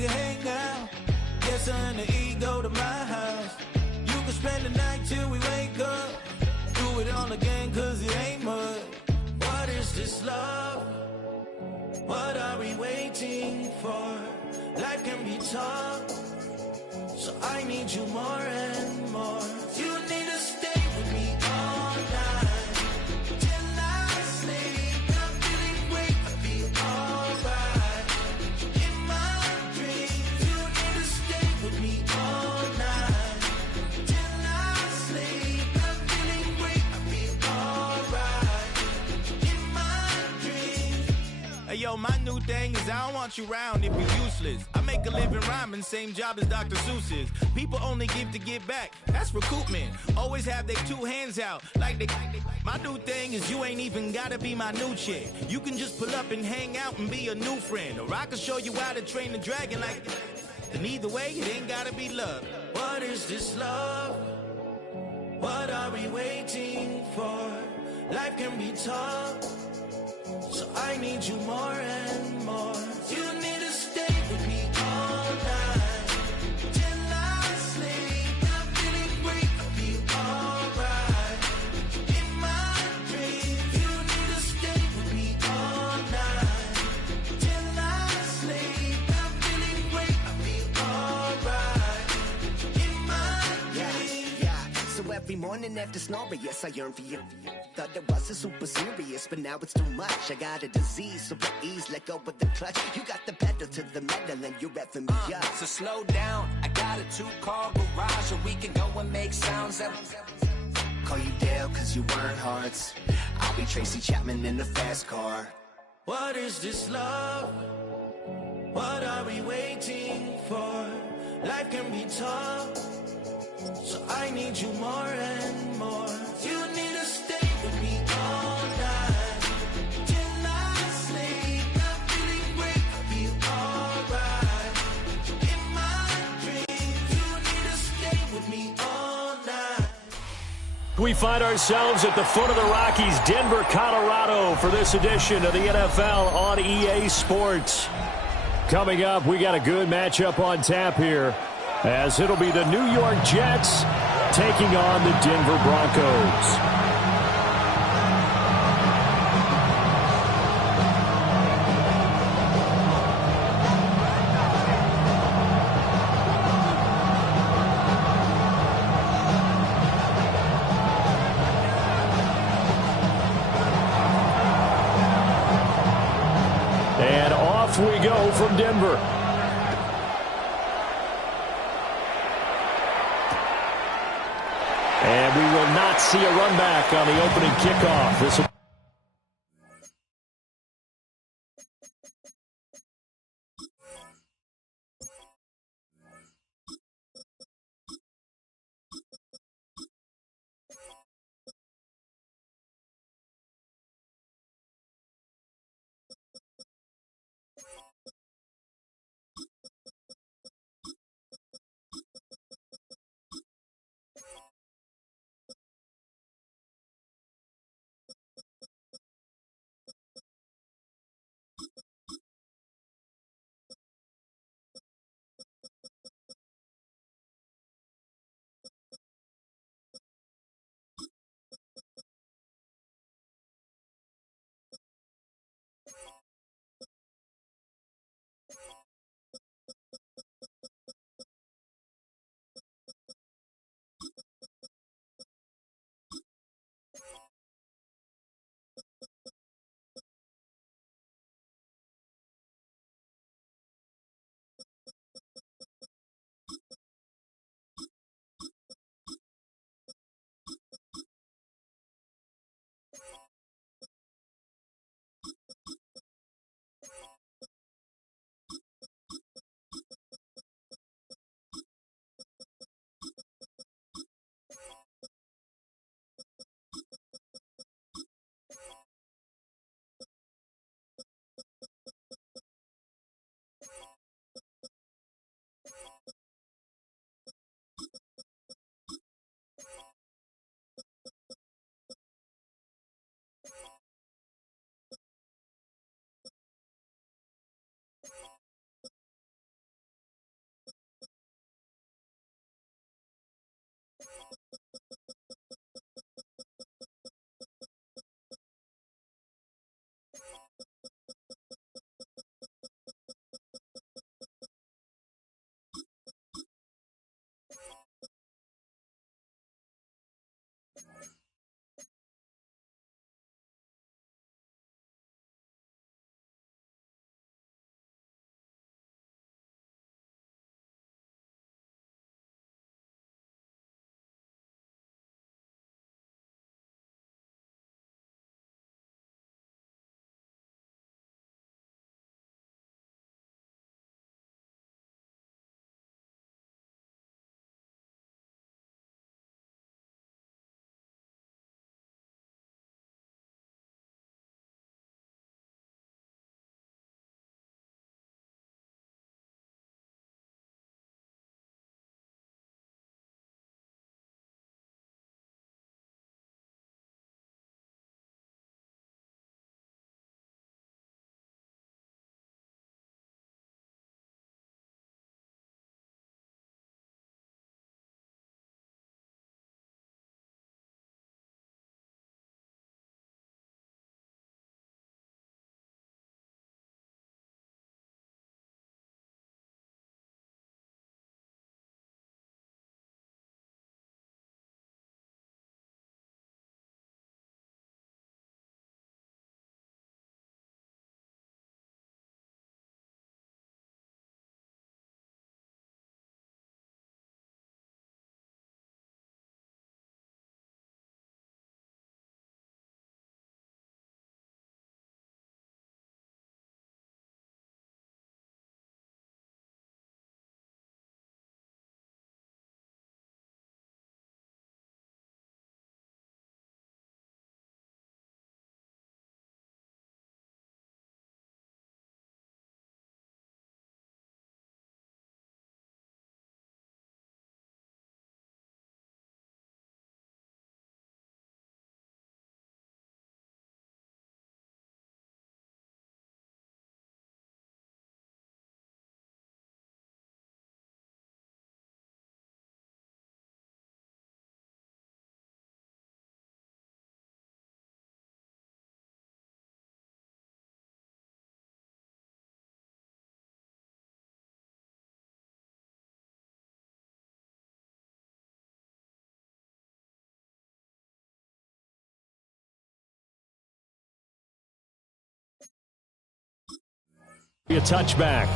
could hang out. Yes, and the ego to my house. You can spend the night till we wake up. Do it all again, cause it ain't mud. What is this love? What are we waiting for? Life can be tough, so I need you more and more. You need to stay with me all night till I sleep. I'm feeling great, I feel alright. In my dreams, you need to stay with me all night till I sleep. I'm feeling great, I feel alright. In my dreams. Hey yo, my new thing is I don't want you around if you're useless. I make a living rhyming, same job as Dr. Seuss's. People only give to give back, that's recoupment. Always have their two hands out, like they. My new thing is you ain't even gotta be my new chick. You can just pull up and hang out and be a new friend. Or I can show you how to train the dragon like. And either way, it ain't gotta be love. What is this love? What are we waiting for? Life can be tough, so I need you more and more. You need to stay with me all night till I sleep. I'm feeling great, I feel alright. In my dreams, you need to stay with me all night till I sleep. I'm feeling great, I feel alright. In my dreams. Yeah. So every morning after snoring, yes, I yearn for you. Thought it wasn't super serious, but now it's too much. I got a disease, so please let go of the clutch. You got the pedal to the metal and you're revving me up. So slow down, I got a 2-car garage, or we can go and make sounds that. Call you Dale, cause you weren't hearts. I'll be Tracy Chapman in the fast car. What is this love? What are we waiting for? Life can be tough, so I need you more and more. You need to stay with me all night till I sleep. I'm feeling great, I feel alright. In my dreams, you need to stay with me all night. We find ourselves at the foot of the Rockies, Denver, Colorado, for this edition of the NFL on EA Sports. Coming up, we got a good matchup on tap here, as it'll be the New York Jets taking on the Denver Broncos. And off we go from Denver. And we will not see a run back on the opening kickoff. This will A touchback.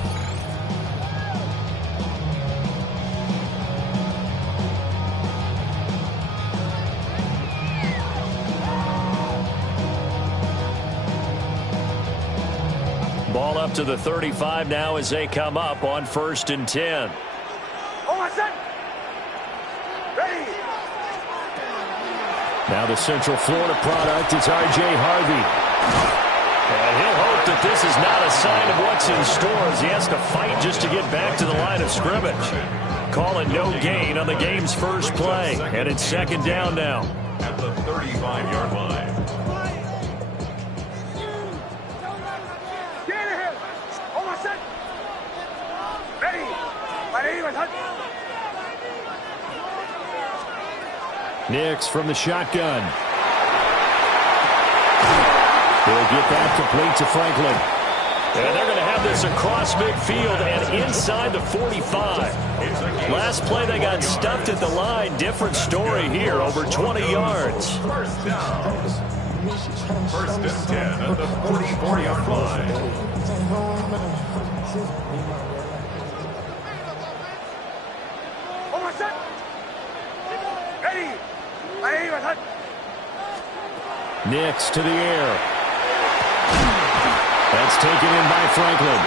Ball up to the 35 now as they come up on 1st and 10. Now the Central Florida product is R.J. Harvey. And he'll hope that this is not a sign of what's in store as he has to fight just to get back to the line of scrimmage. Calling no gain on the game's first play. And it's 2nd down now. At the 35-yard line. Nix from the shotgun. They'll get that complete to Franklin. And they're going to have this across midfield and inside the 45. Last play they got stuffed at the line. Different story here, over 20 yards. First down. 1st and 10 at the 44-yard line. Nix to the air. That's taken in by Franklin.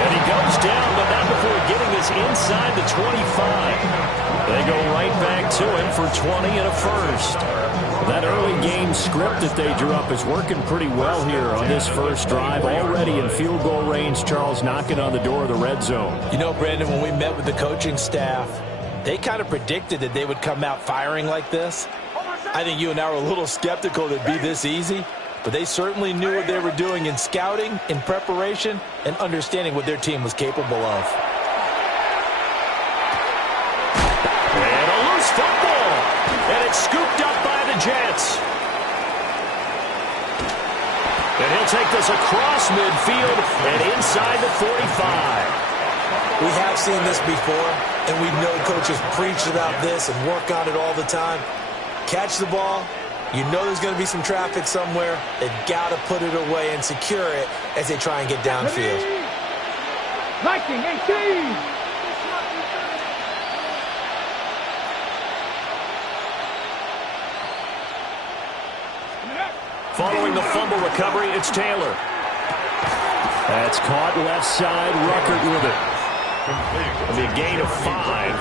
And he goes down, but not before getting this inside the 25. They go right back to him for 20 and a first. That early game script that they drew up is working pretty well here on this first drive. Already in field goal range, Charles knocking on the door of the red zone. You know, Brandon, when we met with the coaching staff, they kind of predicted that they would come out firing like this. I think you and I were a little skeptical that it'd be this easy, but they certainly knew what they were doing in scouting, in preparation, and understanding what their team was capable of. And a loose football, and it's scooped up by the Jets. And he'll take this across midfield and inside the 45. We have seen this before, and we know coaches preach about this and work on it all the time. Catch the ball. You know there's going to be some traffic somewhere. They've got to put it away and secure it as they try and get downfield. 19-18. Following the fumble recovery, it's Taylor. That's caught left side. Ruckert with it. It'll be a gain of 5,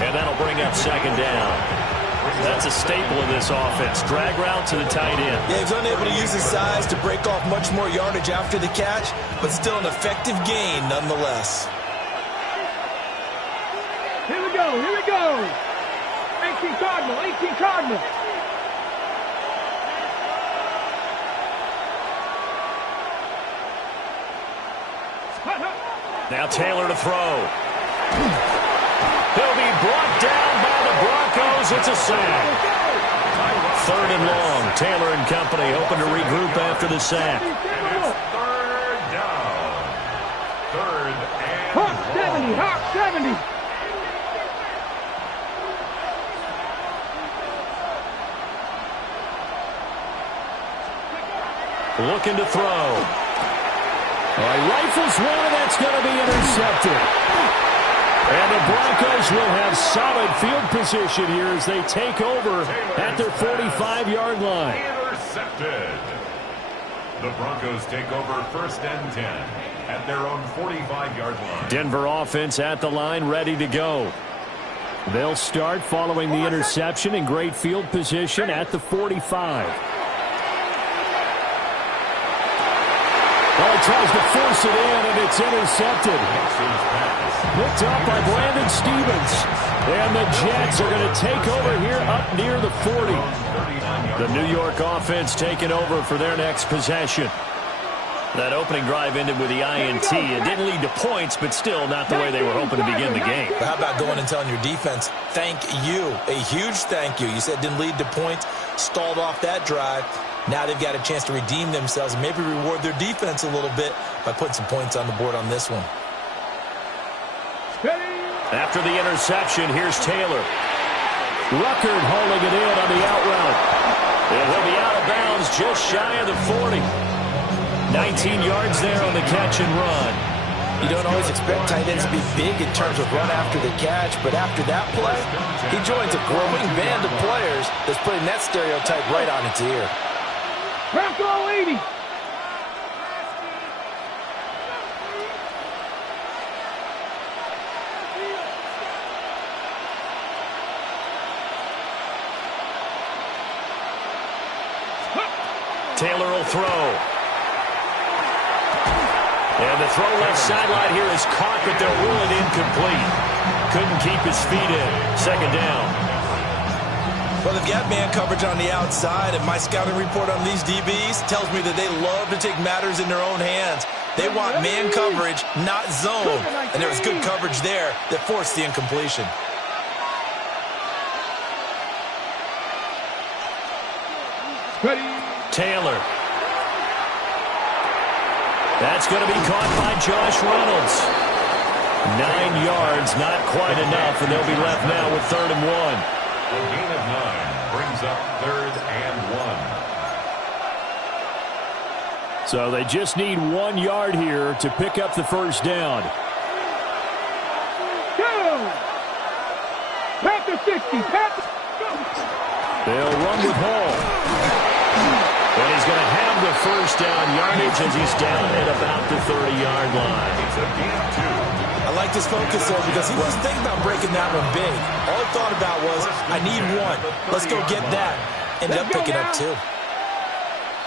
and that'll bring up 2nd down. That's a staple of this offense. Drag route to the tight end. Yeah, he's unable to use his size to break off much more yardage after the catch, but still an effective gain nonetheless. Here we go, here we go. 18 Cardinal, 18 Cardinal. Now Taylor to throw. He'll be brought down by the Broncos. It's a sack. 3rd and long. Taylor and company hoping to regroup after the sack. And it's 3rd down. 3rd and Hawk 70, Hawk 70. Looking to throw. All right, rifles one, that's going to be intercepted. And the Broncos will have solid field position here as they take over at their 45-yard line. Intercepted. The Broncos take over 1st and 10 at their own 45-yard line. Denver offense at the line, ready to go. They'll start following the interception in great field position at the 45. Well, he tries to force it in, and it's intercepted. Picked up by Brandon Stephens. And the Jets are going to take over here up near the 40. The New York offense taking over for their next possession. That opening drive ended with the INT. It didn't lead to points, but still not the way they were hoping to begin the game. But how about going and telling your defense, thank you, a huge thank you. You said it didn't lead to points, stalled off that drive. Now they've got a chance to redeem themselves and maybe reward their defense a little bit by putting some points on the board on this one. After the interception, here's Taylor. Ruckert holding it in on the out route. And he'll be out of bounds just shy of the 40. 19 yards there on the catch and run. You don't always expect tight ends to be big in terms of run after the catch, but after that play, he joins a growing band of players that's putting that stereotype right on its ear. Bronco 80. Taylor will throw. And the throw left sideline here is caught, but they'll rule it incomplete. Couldn't keep his feet in. Second down. Well, they've got man coverage on the outside, and my scouting report on these DBs tells me that they love to take matters in their own hands. They want man coverage, not zone. And there was good coverage there that forced the incompletion. Taylor. That's going to be caught by Josh Reynolds. 9 yards, not quite enough, and they'll be left now with 3rd and 1. A gain of 9 brings up 3rd and 1. So they just need 1 yard here to pick up the first down. Panther 60. Panther. They'll run with Hall. And he's going to have the first down yardage as he's down at about the 30-yard line. It's a gain of 2. I like this focus, though, because he wasn't thinking about breaking that one big. All he thought about was, I need 1. Let's go get that. Ended up picking up 2.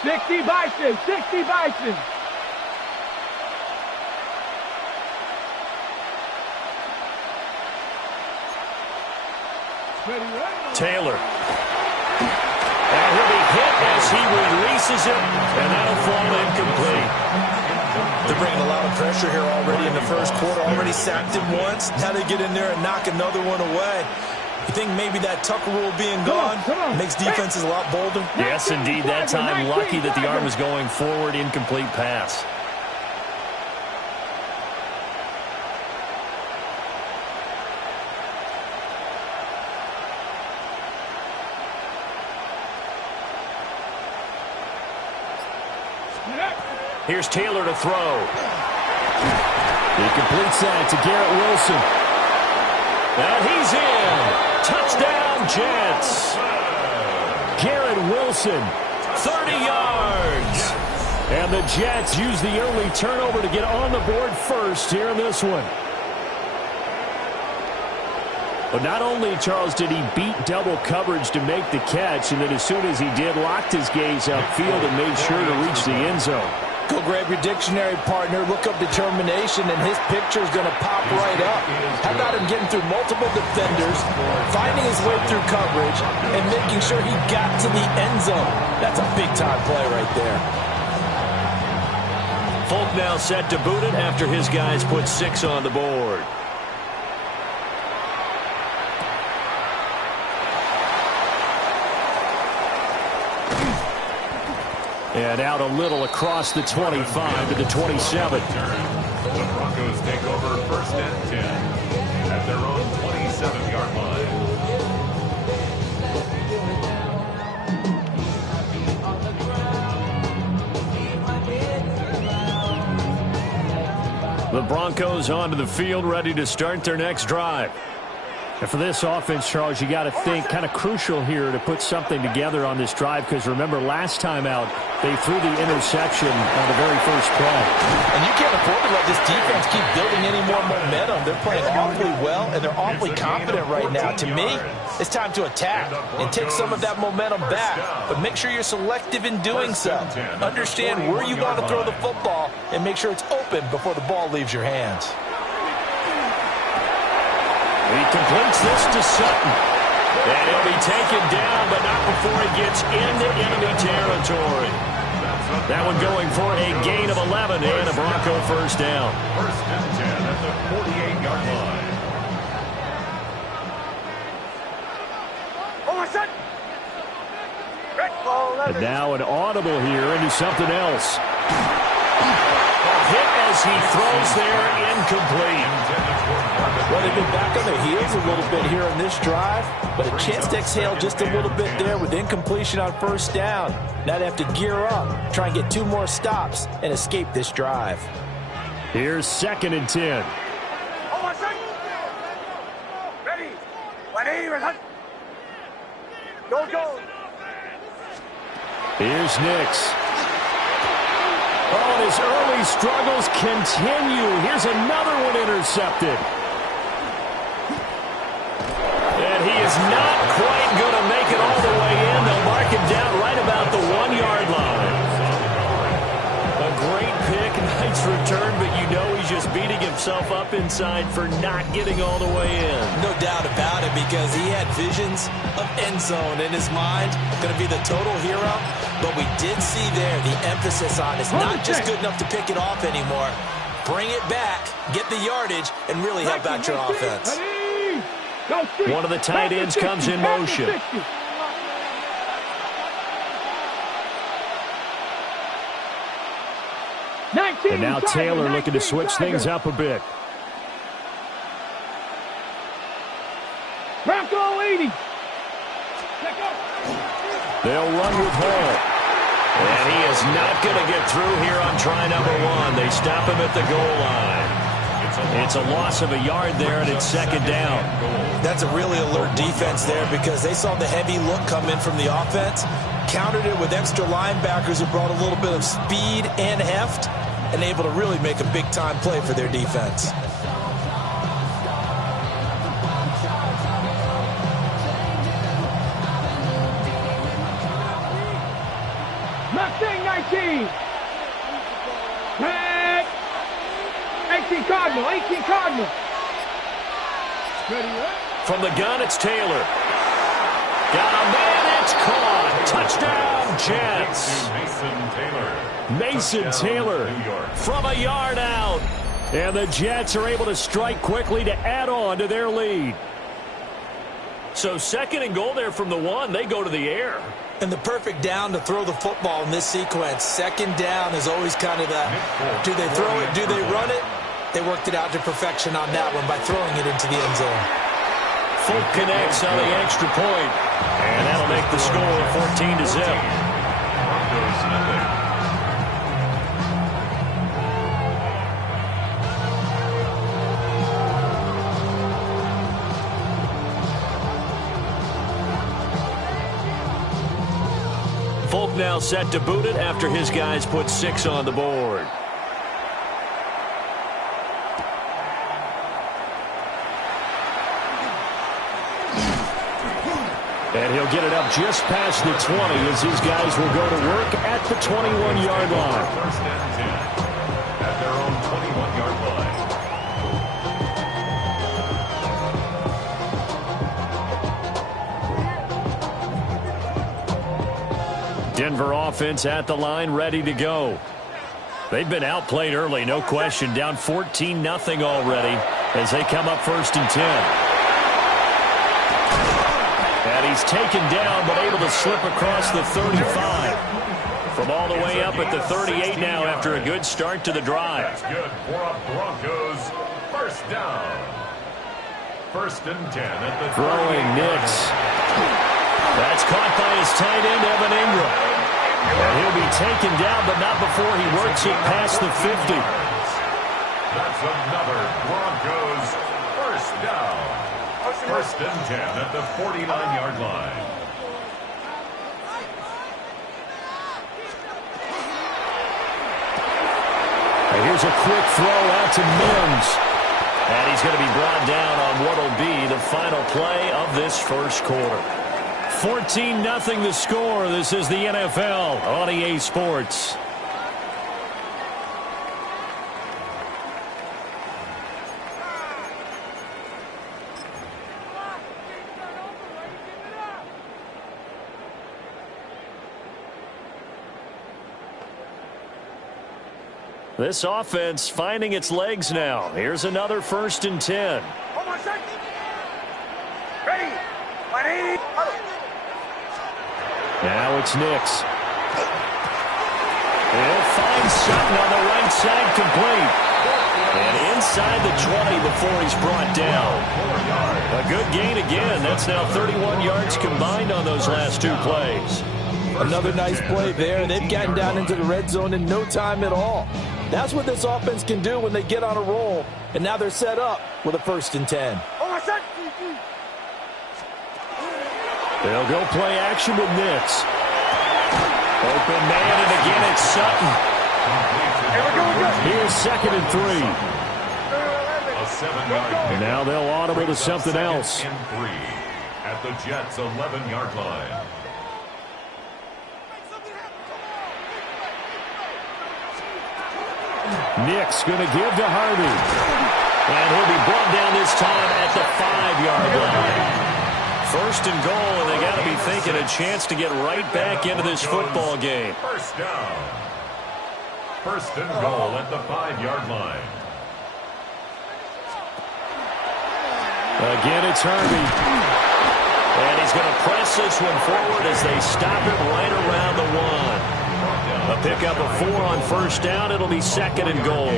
60 Bison. 60 Bison. Taylor. And he'll be hit as he releases it, and that'll fall incomplete. They're bringing a lot of pressure here already in the first quarter. Already sacked him once. Now they get in there and knock another one away. You think maybe that Tucker rule being gone makes defenses a lot bolder? Yes, indeed. That time, lucky that the arm was going forward. Incomplete pass. Here's Taylor to throw. He completes that to Garrett Wilson. And he's in. Touchdown, Jets. Garrett Wilson, 30 yards. And the Jets use the early turnover to get on the board first here in this one. But not only, Charles, did he beat double coverage to make the catch, and then as soon as he did, locked his gaze upfield and made sure to reach the end zone. Go grab your dictionary, partner, look up determination, and his picture is going to pop right up. How about him getting through multiple defenders, finding his way through coverage, and making sure he got to the end zone? That's a big-time play right there. Folk now set to boot it after his guys put 6 on the board. And out a little across the 25 to the 27. The Broncos take over 1st and 10 at their own 27-yard line. The Broncos onto the field, ready to start their next drive. And for this offense, Charles, you got to think kind of crucial here to put something together on this drive, because remember, last time out, they threw the interception on the very first play. And you can't afford to let this defense keep building any more momentum. They're playing awfully well, and they're awfully confident right now. To me, it's time to attack and take some of that momentum back, but make sure you're selective in doing so. Understand where you want to throw the football and make sure it's open before the ball leaves your hands. He completes this to Sutton. And he'll be taken down, but not before he gets into enemy territory. That one going for a gain of 11 and a Bronco first down. 1st and 10 at the 48-yard line. And now an audible here into something else. Hit as he throws there, incomplete. Well, they've been back on their heels a little bit here in this drive, but a chance to exhale just a little bit there with incompletion on first down. Now they have to gear up, try and get 2 more stops, and escape this drive. Here's 2nd and 10. Ready. 180. Go. Here's Nix. Oh, and his early struggles continue. Here's another one intercepted. And he is not quite going to make it all the way in. They'll mark him down right about the 1-yard line. A great pick, nice return, but you know he's just beating himself up inside for not getting all the way in. No doubt about it, because he had visions of end zone in his mind. Going to be the total hero. But we did see there the emphasis on it's not just good enough to pick it off anymore. Bring it back, get the yardage, and really help out your offense. One of the tight ends comes in motion. And now Taylor looking to switch things up a bit. Bronco 80. They'll run with Hall. And he is not going to get through here on try number 1. They stop him at the goal line. It's a loss of a yard there, and it's 2nd down. That's a really alert defense there, because they saw the heavy look come in from the offense, countered it with extra linebackers who brought a little bit of speed and heft, and able to really make a big-time play for their defense. Mustang 19. 18 Cardinal. From the gun, it's Taylor. Got a man, it's caught. Touchdown, Jets. Mason Taylor from a yard out. And the Jets are able to strike quickly to add on to their lead. So 2nd and goal there from the 1. They go to the air. And the perfect down to throw the football in this sequence. 2nd down is always kind of that. Do they throw it? Do they run it? They worked it out to perfection on that one by throwing it into the end zone. Folk connects on the extra point. And that'll make the score 14-0. Folk now set to boot it after his guys put 6 on the board. And he'll get it up just past the 20 as his guys will go to work at the 21-yard line. 1st and 10 at their own 21-yard line. Denver offense at the line, ready to go. They've been outplayed early, no question. Down 14-0 already as they come up 1st and 10. And he's taken down, but able to slip across the 35. From all the way up at the 38 now after a good start to the drive. That's good for a Broncos 1st down. 1st and 10 at the throwing Nix. That's caught by his tight end, Evan Ingram. And he'll be taken down, but not before he works it past the 50. That's another Broncos 1st down. 1st and 10 at the 49-yard line. And here's a quick throw out to Mims. And he's going to be brought down on what will be the final play of this 1st quarter. 14-0 the score. This is the NFL on EA Sports. This offense finding its legs now. Here's another 1st and 10. Ready. 180. Now it's Nix. He'll finds Sutton on the right side, complete. And inside the 20 before he's brought down. A good gain again. That's now 31 yards combined on those last two plays. Another nice play there. They've gotten down into the red zone in no time at all. That's what this offense can do when they get on a roll. And now they're set up with a 1st and 10. They'll go play action with Nix. Open man, and again it's Sutton. Here's 2nd and 3. A 7-yard pick. Now they'll audible to something else. And 3 at the Jets' 11-yard line. Nix going to give to Harvey. And he'll be brought down this time at the 5-yard line. 1st and goal, and they got to be thinking a chance to get right back into this football game. First down. 1st and goal at the 5-yard line. Again, it's Harvey. And he's going to press this one forward as they stop it right around the 1. A pickup of 4 on 1st down. It'll be 2nd and goal.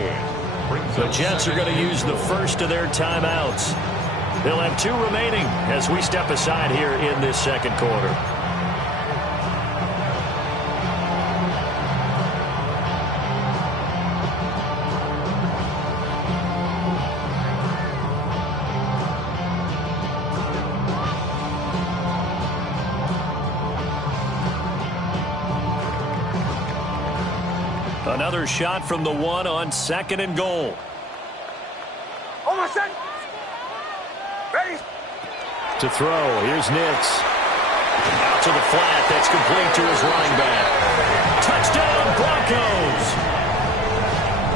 The Jets are going to use the first of their timeouts. They'll have 2 remaining as we step aside here in this 2nd quarter. Another shot from the 1 on 2nd and goal. To throw, here's Nix. Out to the flat, that's complete to his running back. Touchdown, Broncos!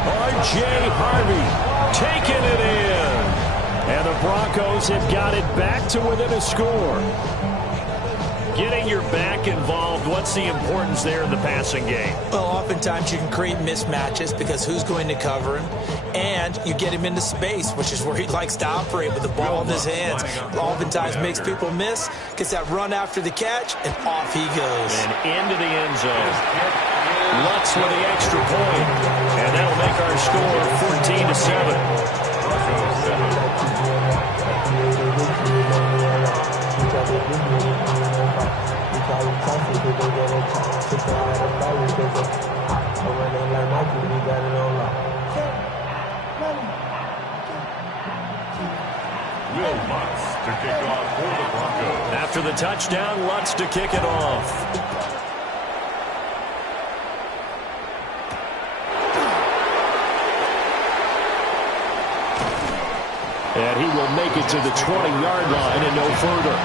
R.J. Harvey taking it in. And the Broncos have got it back to within a score. Getting your back involved, what's the importance there in the passing game? Well, oftentimes you can create mismatches because who's going to cover him? And you get him into space, which is where he likes to operate with the ball in his hands. Oftentimes makes people miss, gets that run after the catch, and off he goes. And into the end zone. Lutz with the extra point. And that'll make our score 14-7. Will Lutz to kick off for the Broncos. After the touchdown, Lutz to kick it off. And he will make it to the 20-yard line and no further.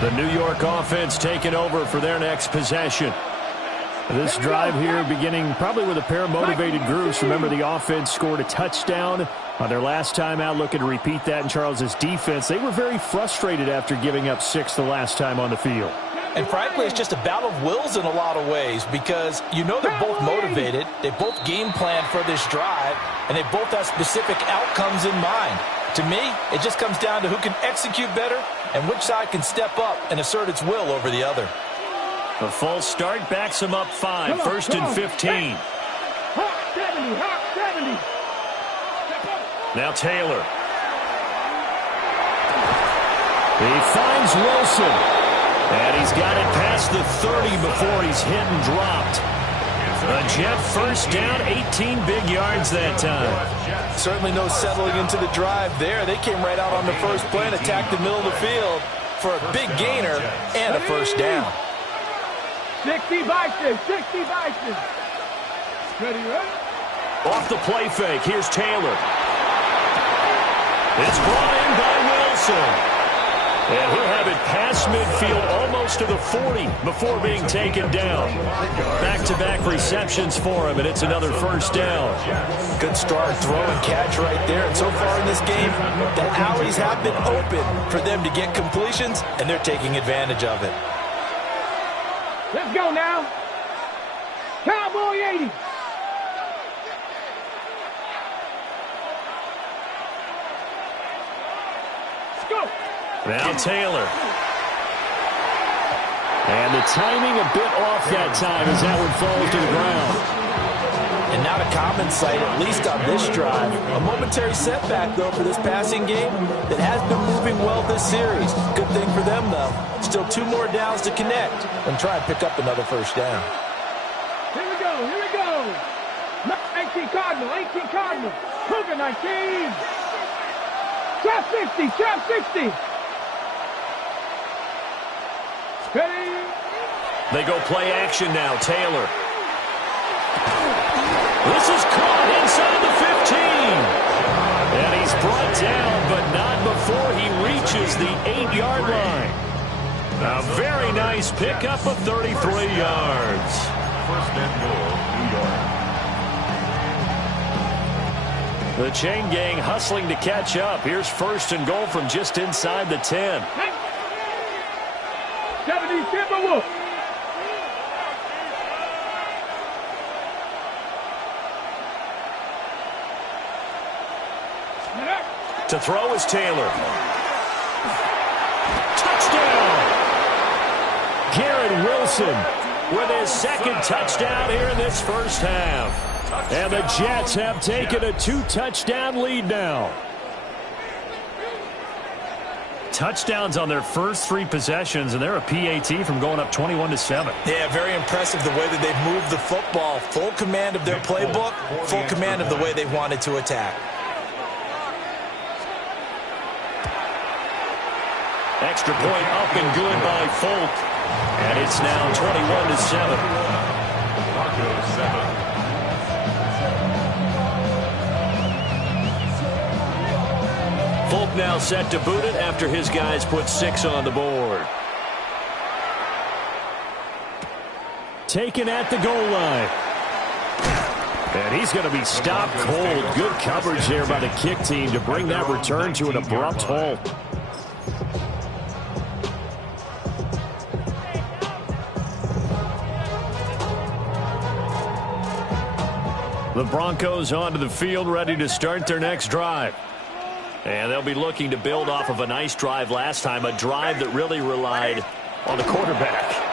The New York offense taking over for their next possession. This drive here beginning probably with a pair of motivated groups. Remember, the offense scored a touchdown on their last time out. Looking to repeat that in Charles's defense. They were very frustrated after giving up 6 the last time on the field. And frankly, it's just a battle of wills in a lot of ways because you know they're both motivated. They both game planned for this drive, and they both have specific outcomes in mind. To me, it just comes down to who can execute better and which side can step up and assert its will over the other. The false start backs him up 5, 1st and 15. Hawk 70, Hawk 70. Now Taylor. He finds Wilson. And he's got it past the 30 before he's hit and dropped. A Jet first down, 18 big yards that time. Certainly no settling into the drive there. They came right out on the first play and attacked the middle of the field for a big gainer and a first down. 60 Bison, 60 Bison. Ready, ready? Off the play fake, here's Taylor. It's brought in by Wilson. And he'll have it past midfield almost to the 40 before being taken down. Back-to-back receptions for him, and it's another first down. Good start, throw and catch right there. And so far in this game, the alleys have been open for them to get completions, and they're taking advantage of it. Let's go now. Cowboy 80. Now Taylor. And the timing a bit off that time as that one falls to the ground. And not a common sight, at least on this drive. A momentary setback, though, for this passing game that has been moving well this series. Good thing for them, though. Still 2 more downs to connect and try and pick up another first down. Here we go. 18 Cardinal. Cougar 19. Trap 60. Ready? They go play action now. Taylor. This is caught inside the 15. And he's brought down, but not before he reaches the 8-yard line. A very nice pickup of 33 yards. First and goal, New York. The chain gang hustling to catch up. Here's first and goal from just inside the 10. 70 Timberwolves. To throw is Taylor. Touchdown! Garrett Wilson with his second touchdown here in this first half. And the Jets have taken a 2-touchdown lead now. Touchdowns on their first 3 possessions, and they're a PAT from going up 21-7. Yeah, very impressive the way that they've moved the football. Full command of their playbook, full command of the way they've wanted to attack. Extra point up and good by Folk. And it's now 21-7. Broncos 7. Folk now set to boot it after his guys put 6 on the board. Taken at the goal line. And he's going to be stopped cold. Good coverage there by the kick team to bring that return to an abrupt halt. The Broncos onto the field, ready to start their next drive. And they'll be looking to build off of a nice drive last time, a drive that really relied on the quarterback.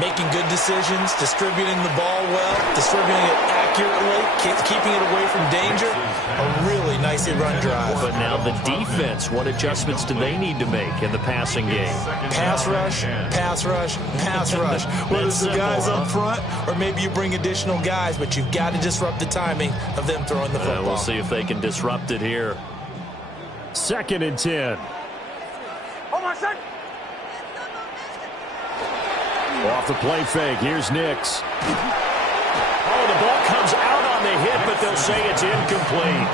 Making good decisions, distributing the ball well, distributing it accurately, keeping it away from danger. A really nicely run drive. But now the defense, what adjustments do they need to make in the passing game? Pass rush, pass rush, pass rush. Whether it's the guys up front or maybe you bring additional guys, but you've got to disrupt the timing of them throwing the football. We'll see if they can disrupt it here. 2nd and 10. Off the play fake, here's Nix. Oh, the ball comes out on the hit, but they'll say it's incomplete.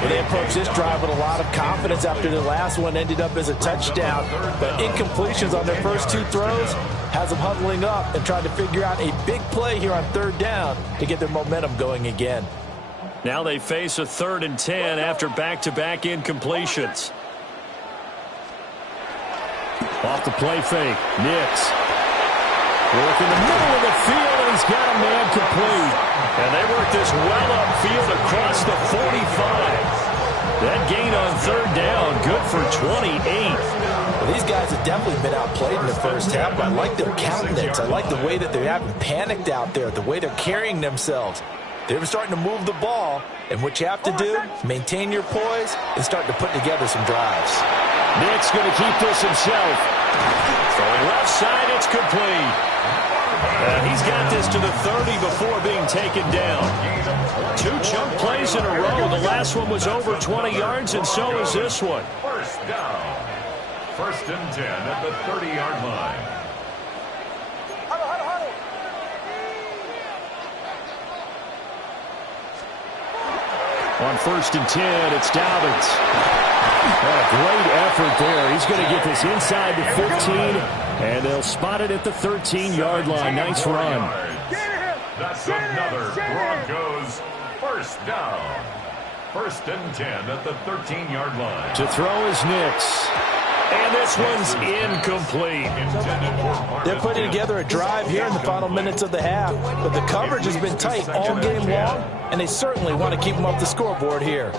Well, they approach this drive with a lot of confidence after the last one ended up as a touchdown. But incompletions on their first 2 throws has them huddling up and trying to figure out a big play here on 3rd down to get their momentum going again. Now they face a 3rd and 10 after back-to-back incompletions. Off the play fake, Nix. Work in the middle of the field, and he's got a man complete. And they work this well upfield across the 45. That gain on 3rd down, good for 28. Well, these guys have definitely been outplayed in the first half. I like their countenance. I like the way that they haven't panicked out there, the way they're carrying themselves. They're starting to move the ball, and what you have to do, maintain your poise and start to put together some drives. Nick's going to keep this himself. Throwing left side, it's complete. And he's got this to the 30 before being taken down. 2 chunk plays in a row. The last one was over 20 yards, and so is this one. First down. 1st and 10 at the 30-yard line. On 1st and 10, it's Dobbins. Oh, great effort there. He's going to get this inside the 15, and they'll spot it at the 13-yard line. Nice run. That's another Broncos first down. 1st and 10 at the 13-yard line. To throw is Nix. And this one's incomplete. They're putting together a drive here in the final minutes of the half, but the coverage has been tight all game long, and they certainly want to keep them off the scoreboard here.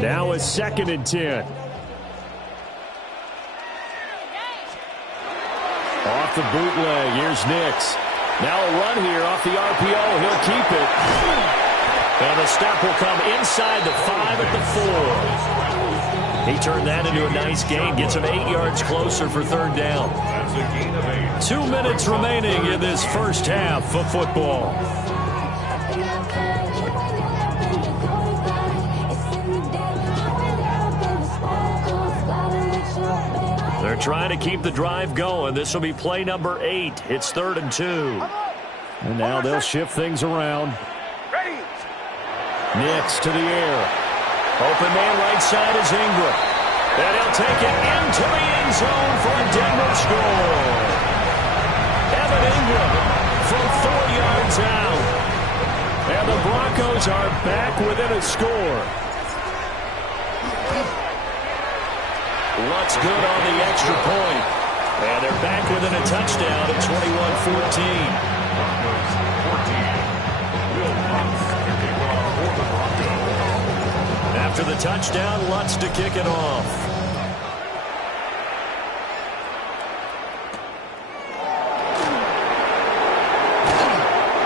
Now it's 2nd and 10. Off the bootleg, here's Nix. Now a run here off the RPO. He'll keep it. And the stop will come inside the 5 at the 4. He turned that into a nice gain. Gets him 8 yards closer for 3rd down. 2 minutes remaining in this first half of football. They're trying to keep the drive going. This will be play number 8. It's 3rd and 2. And now they'll shift things around. Nix to the air. Open man right side is Ingram. And he'll take it into the end zone for a Denver score. Evan Ingram from 4 yards out. And the Broncos are back within a score. Lutz good on the extra point. And they're back within a touchdown at 21-14. After the touchdown, Lutz to kick it off.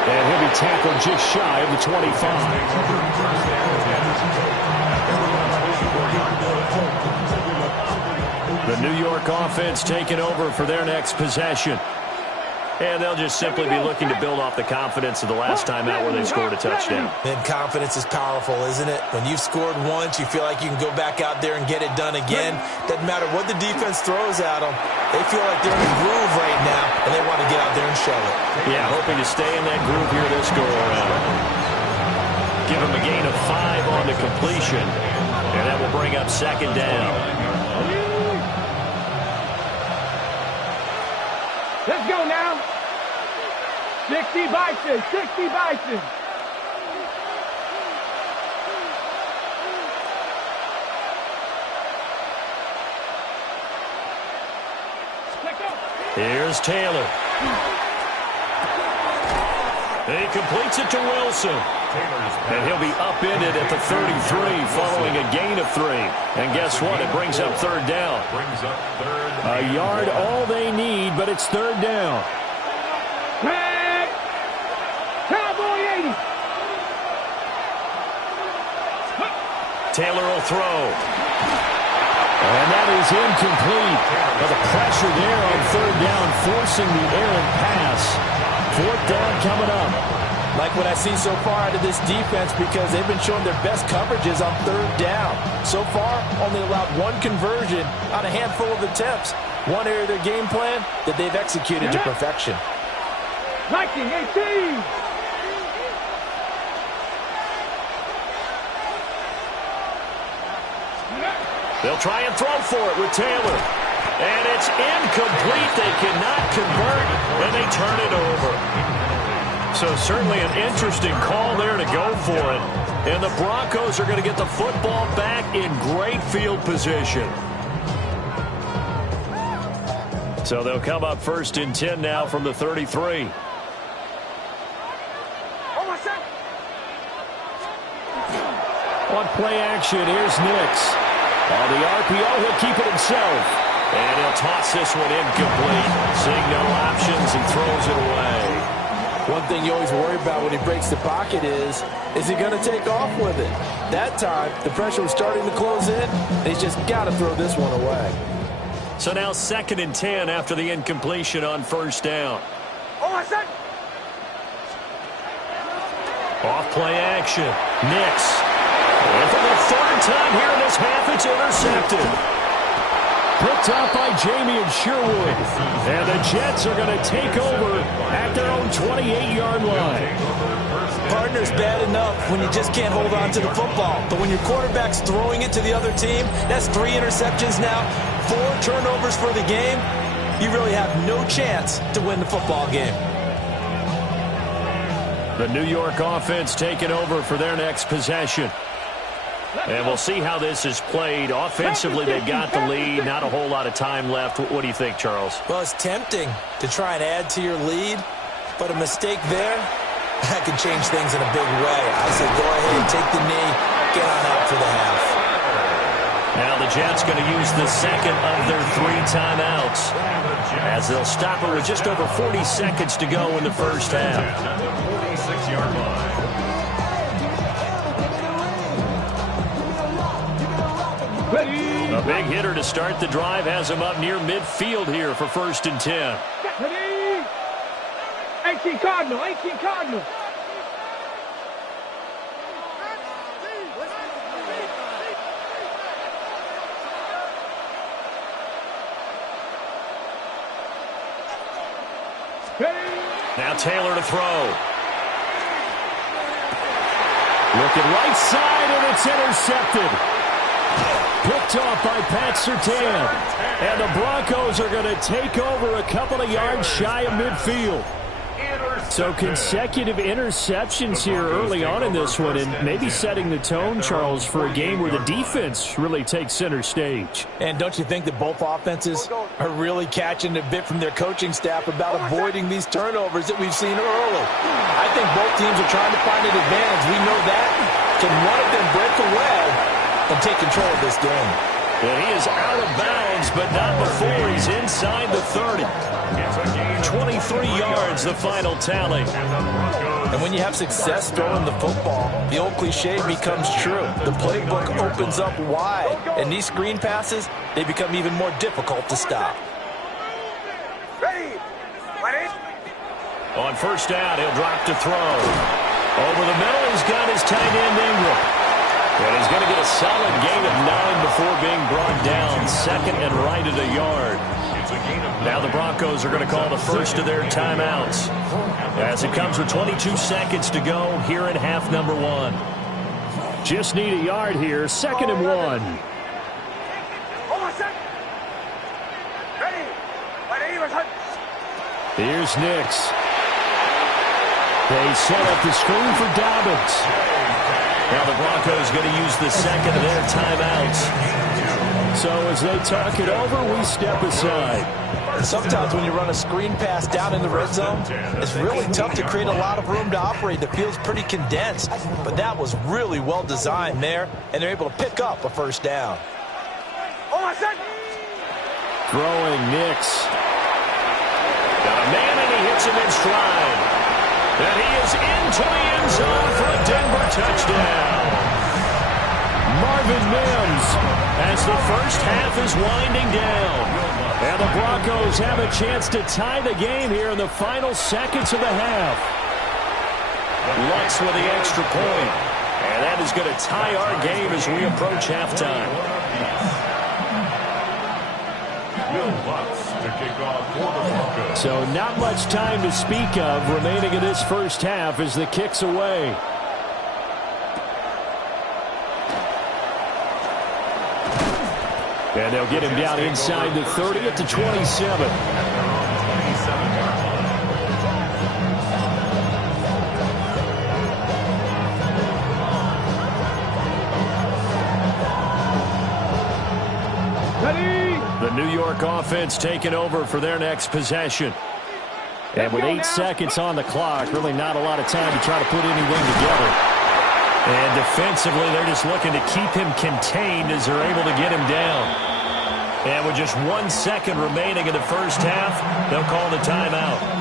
And he'll be tackled just shy of the 25. The New York offense taking over for their next possession. And they'll just simply be looking to build off the confidence of the last time out where they scored a touchdown. And confidence is powerful, isn't it? When you've scored once, you feel like you can go back out there and get it done again. Doesn't matter what the defense throws at them. They feel like they're in a groove right now, and they want to get out there and show it. Yeah, hoping to stay in that groove here this go-around. Give them a gain of 5 on the completion, and that will bring up 2nd down. Let's go now. 60 Bison, 60 Bison. Here's Taylor. He completes it to Wilson. And he'll be upended at the 33 following a gain of 3. And guess what? It brings up 3rd down. A yard all they need, but it's 3rd down. Cowboy 80. Taylor will throw. And that is incomplete. Now the pressure there on 3rd down, forcing the errant pass. 4th down coming up. Like what I see so far out of this defense, because they've been showing their best coverages on 3rd down. So far, only allowed 1 conversion on a handful of attempts. One area of their game plan that they've executed to perfection. 19-18. They'll try and throw for it with Taylor. And it's incomplete. They cannot convert, and they turn it over. So certainly an interesting call there to go for it. And the Broncos are going to get the football back in great field position. So they'll come up 1st and 10 now from the 33. On play action, here's Nix. On the RPO, he'll keep it himself. And he'll toss this one incomplete. Seeing no options and throws it away. One thing you always worry about when he breaks the pocket is he going to take off with it? That time, the pressure was starting to close in. He's just got to throw this one away. So now 2nd and 10 after the incompletion on 1st down. Off play action. Nix. And for the 3rd time here in this half, it's intercepted. Picked up by Jamien Sherwood. And the Jets are going to take over at their own 28-yard line. Partner's bad enough when you just can't hold on to the football. But when your quarterback's throwing it to the other team, that's 3 interceptions now, 4 turnovers for the game. You really have no chance to win the football game. The New York offense taking over for their next possession. And we'll see how this is played. Offensively, they've got the lead. Not a whole lot of time left. What do you think, Charles? Well, it's tempting to try and add to your lead, but a mistake there that can change things in a big way. I say go ahead, take the knee, get on out for the half. Now the Jets going to use the second of their 3 timeouts as they'll stop it with just over 40 seconds to go in the first half. 46-yard line. A big hitter to start the drive has him up near midfield here for 1st and 10. Ready? 18 Cardinal, 18 Cardinal. Now Taylor to throw. Looking right side, and it's intercepted. Picked off by Pat Surtain. And the Broncos are going to take over a couple of yards shy of midfield. So consecutive interceptions here early on in this one, and maybe setting the tone, Charles, for a game where the defense really takes center stage. And don't you think that both offenses are really catching a bit from their coaching staff about avoiding these turnovers that we've seen early? I think both teams are trying to find an advantage. We know that. Can one of them break away and take control of this game? And he is out of bounds, but not before he's inside the 30. 23 yards, the final tally. And when you have success throwing the football, the old cliche becomes true. The playbook opens up wide, and these screen passes, they become even more difficult to stop. Ready? On 1st down, he'll drop to throw. Over the middle, he's got his tight end Ingram. And he's going to get a solid gain of 9 before being brought down. 2nd and right at a yard. Now the Broncos are going to call the first of their timeouts as it comes with 22 seconds to go here in half number 1. Just need a yard here. 2nd and 1. Here's Nix. They set up the screen for Dobbins. Now the Broncos going to use the second of their timeouts. So as they talk it over, we step aside. Sometimes when you run a screen pass down in the red zone, it's really tough to create a lot of room to operate. The field's pretty condensed, but that was really well designed there, and they're able to pick up a 1st down. Throwing Nix. Got a man, and he hits him in stride. And he is into the end zone for a Denver touchdown. Marvin Mims as the first half is winding down. And the Broncos have a chance to tie the game here in the final seconds of the half. Lutz with the extra point. And that is going to tie our game as we approach halftime. Will Lutz to kick off for the Broncos. So not much time to speak of remaining in this first half as the kick's away. And they'll get him down inside the 30 at the 27. The New York offense taking over for their next possession. And with 8 seconds on the clock, really not a lot of time to try to put anything together. And defensively, they're just looking to keep him contained as they're able to get him down. And with just 1 second remaining in the first half, they'll call the timeout.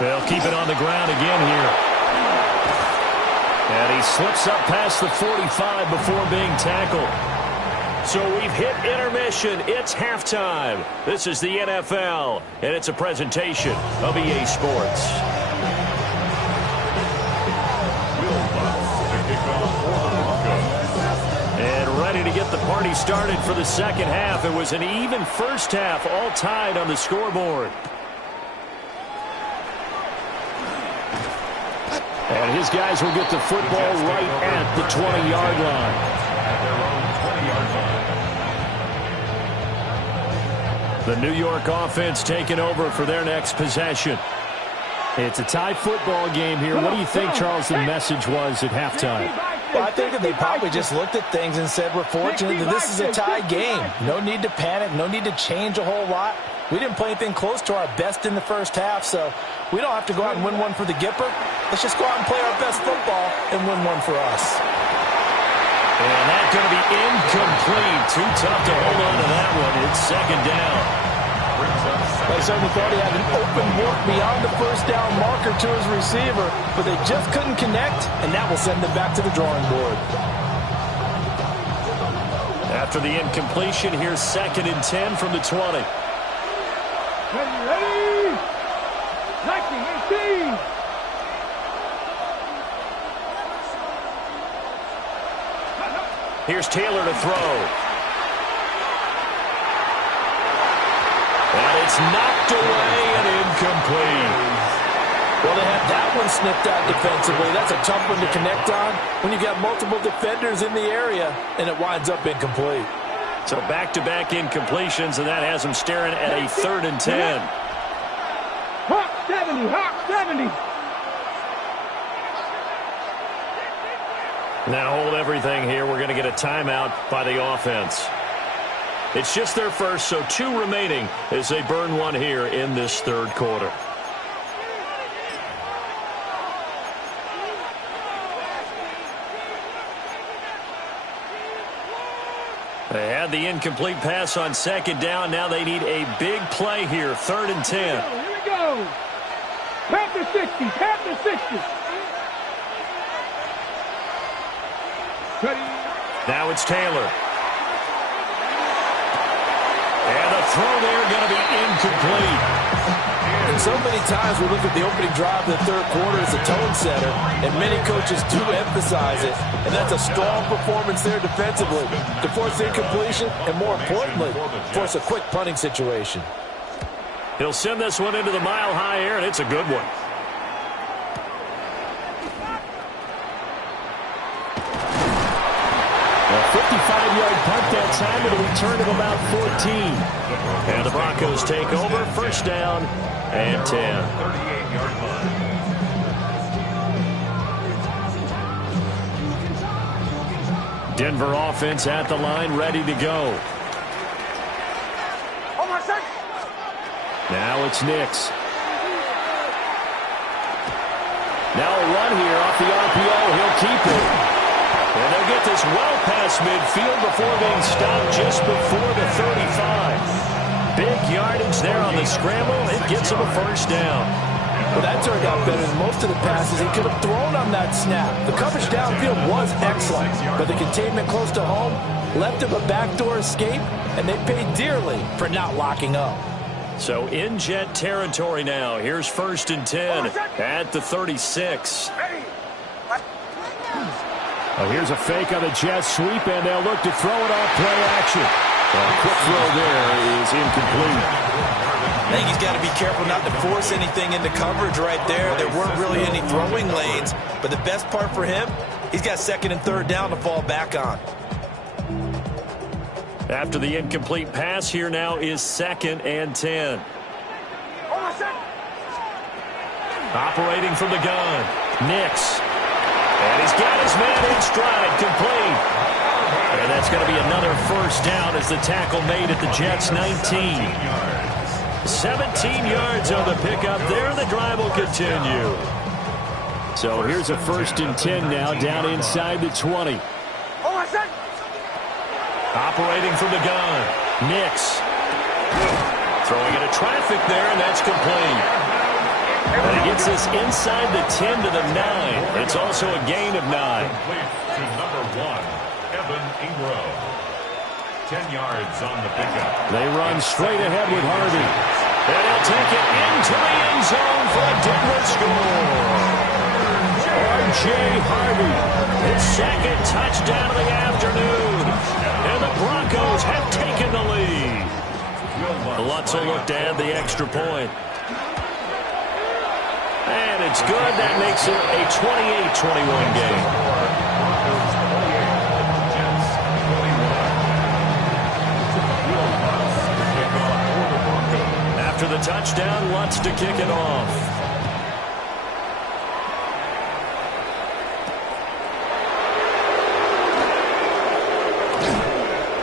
They'll keep it on the ground again here. And he slips up past the 45 before being tackled. So we've hit intermission. It's halftime. This is the NFL, and it's a presentation of EA Sports. And ready to get the party started for the second half. It was an even first half, all tied on the scoreboard. And his guys will get the football right at the 20-yard line. The New York offense taking over for their next possession. It's a tie football game here. What do you think, Charles, the message was at halftime? Well, I think that they probably just looked at things and said, we're fortunate that this is a tie game. No need to panic. No need to change a whole lot. We didn't play anything close to our best in the first half, so we don't have to go out and win one for the Gipper. Let's just go out and play our best football and win one for us. And that's going to be incomplete. Too tough to hold on to that one. It's second down. I certainly thought he had an open look beyond the first down marker to his receiver, but they just couldn't connect, and that will send them back to the drawing board. After the incompletion, here's 2nd and 10 from the 20. Ready? 19-18. Here's Taylor to throw. And it's knocked away and incomplete. Well, they had that one snipped out defensively. That's a tough one to connect on when you got multiple defenders in the area, and it winds up incomplete. So back-to-back incompletions, and that has them staring at a 3rd and 10. Hawk 70, Hawk 70. Now hold everything here. We're going to get a timeout by the offense. It's just their first, so 2 remaining as they burn one here in this 3rd quarter. They had the incomplete pass on 2nd down. Now they need a big play here, 3rd and 10. Here we go. Panther 60, Panther 60. Ready. Now it's Taylor. And the throw there going to be incomplete. And so many times we look at the opening drive of the 3rd quarter as a tone setter, and many coaches do emphasize it, and that's a strong performance there defensively to force incompletion and, more importantly, force a quick punting situation. He'll send this one into the mile-high air, and it's a good one. A 55-yard punt that time, it'll return of about 14. And the Broncos take over, 1st down and 10. 38-yard line. Denver offense at the line, ready to go. Now it's Nix. Now a run here off the RPO. He'll keep it. And they'll get this well past midfield before being stopped just before the 35. Big yardage there on the scramble. It gets him a 1st down. Well, that turned out better than most of the passes he could have thrown on that snap. The coverage downfield was excellent, but the containment close to home left him a backdoor escape, and they paid dearly for not locking up. So in Jet territory now. Here's 1st and 10 at the 36. Oh, here's a fake on the jet sweep, and they'll look to throw it off play action. A quick throw there is incomplete. I think he's got to be careful not to force anything into coverage right there. There weren't really any throwing lanes, but the best part for him, he's got 2nd and 3rd down to fall back on. After the incomplete pass, here now is 2nd and 10. Operating from the gun, Nix. And he's got his man in stride, complete. And that's going to be another 1st down as the tackle made at the Jets' 19. 17 yards on the pickup there. The drive will continue. So here's a 1st and 10 now down inside the 20. Operating from the gun, Nix. Throwing into traffic there, and that's complete. And he gets this inside the 10 to the 9. It's also a gain of 9. Complete to number 1, Evan Ingram. 10 yards on the pickup. They run straight ahead with Harvey. And he'll take it into the end zone for a Denver score. R.J. Harvey, his 2nd touchdown of the afternoon. And the Broncos have taken the lead. Lutz will look to add the extra point. And it's good. That makes it a 28-21 game. touchdown. Lutz to kick it off.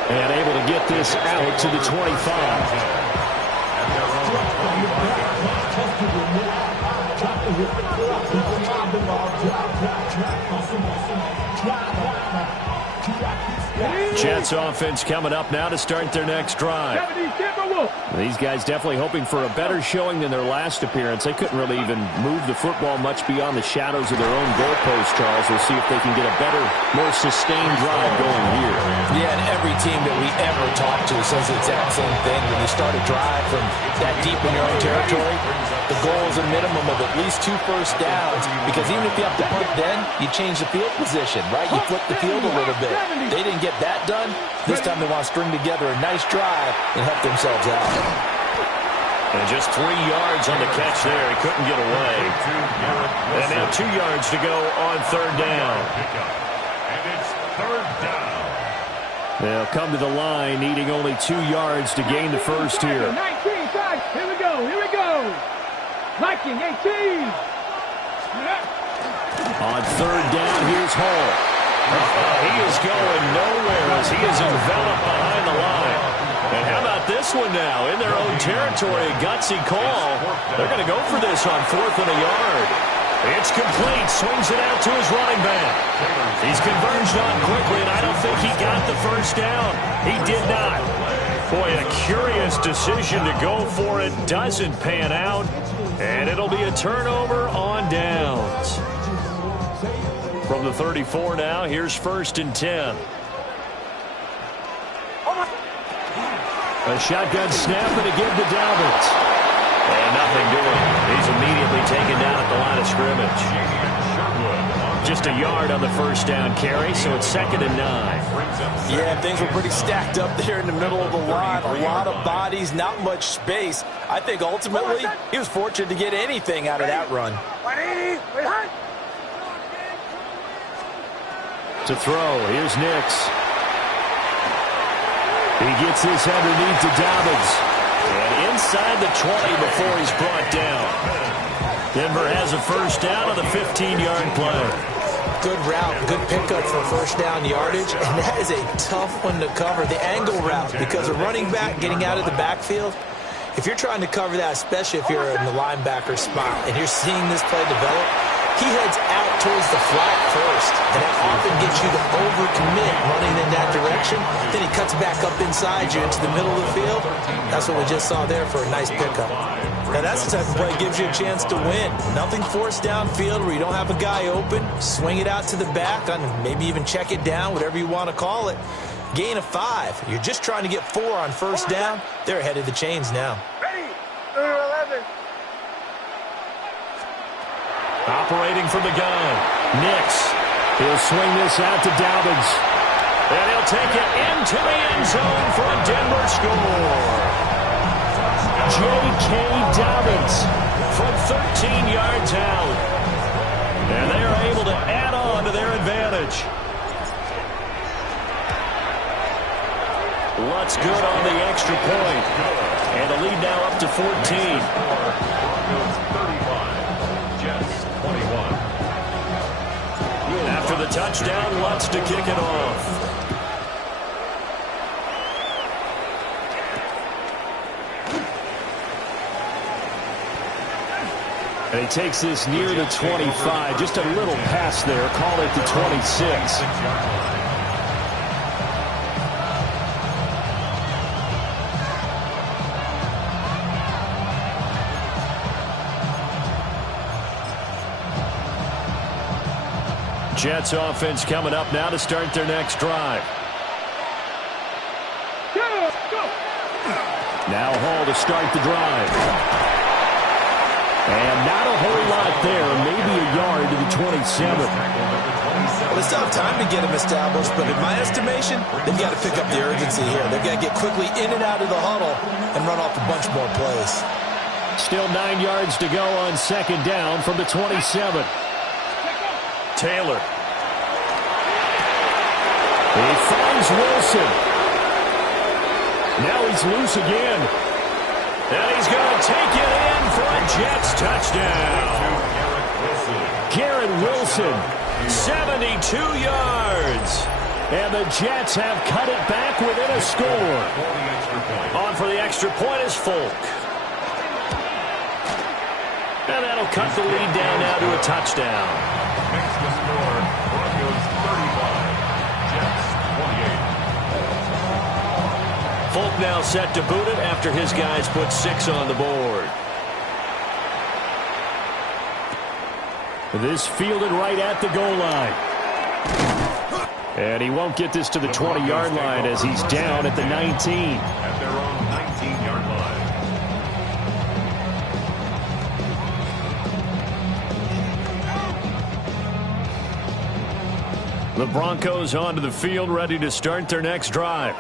And able to get this out to the 25. Jets offense coming up now to start their next drive. These guys definitely hoping for a better showing than their last appearance. They couldn't really even move the football much beyond the shadows of their own goalpost, Charles. We'll see if they can get a better, more sustained drive going here. Yeah, and every team that we ever talk to says the exact same thing. When you start a drive from that deep in your own territory, the goal is a minimum of at least 2 first downs, because even if you have to punt then, you change the field position, right? You flip the field a little bit. They didn't get that done. This time they want to string together a nice drive and help themselves out. And just 3 yards on the catch there. He couldn't get away. And now 2 yards to go on third down. And it's third down. They'll come to the line, needing only 2 yards to gain the first here. 19 times. Here we go. Here we go. Viking 18. On third down, here's Hall. He is going nowhere as he is enveloped behind the line. And how about this one now? In their own territory, a gutsy call. They're going to go for this on 4th and a yard. It's complete. Swings it out to his running back. He's converged on quickly, and I don't think he got the first down. He did not. Boy, a curious decision to go for it. Doesn't pan out. And it'll be a turnover on downs. From the 34 now, here's 1st and 10. A shotgun snap and a give to Dalvin. And nothing doing. He's immediately taken down at the line of scrimmage. Just a yard on the first down carry, so it's 2nd and 9. Yeah, things were pretty stacked up there in the middle of the line. A lot of bodies, not much space. I think ultimately he was fortunate to get anything out of that run. To throw, here's Nix. He gets this underneath to Dobbins. And inside the 20 before he's brought down. Denver has a first down on the 15-yard play. Good route, good pickup for first down yardage, and that is a tough one to cover, the angle route, because a running back getting out of the backfield, if you're trying to cover that, especially if you're in the linebacker spot and you're seeing this play develop, he heads out towards the flat first, and that often gets you to overcommit running in that direction. Then he cuts back up inside you into the middle of the field. That's what we just saw there for a nice pickup. Now that's the type of play that gives you a chance to win. Nothing forced downfield where you don't have a guy open. Swing it out to the back, on maybe even check it down, whatever you want to call it. Gain of 5. You're just trying to get 4 on first down. They're ahead of the chains now. Ready. 11. Operating from the gun, Nix. He'll swing this out to Dobbins. And he'll take it into the end zone for a Denver score. J.K. Dobbins from 13 yards out. And they are able to add on to their advantage. Lutz good on the extra point. And the lead now up to 14. After the touchdown, Lutz to kick it off. And he takes this near the 25. Just a little pass there. Call it the 26. Jets offense coming up now to start their next drive. Now Hall to start the drive. And not a whole lot there, maybe a yard to the 27. Well, they still have time to get him established, but in my estimation, they've got to pick up the urgency here. They've got to get quickly in and out of the huddle and run off a bunch more plays. Still 9 yards to go on second down from the 27. Taylor. He finds Wilson. Now he's loose again. And he's going to take it in for a Jets touchdown. Garrett Wilson, 72 yards. And the Jets have cut it back within a score. On for the extra point is Folk. And that'll cut the lead down now to a touchdown. Makes the score Broncos 35, Jets 28. Folk now set to boot it after his guys put 6 on the board. This fielded right at the goal line. And he won't get this to the 20-yard line as he's down at the 19. At their own 19-yard line. The Broncos onto the field, ready to start their next drive.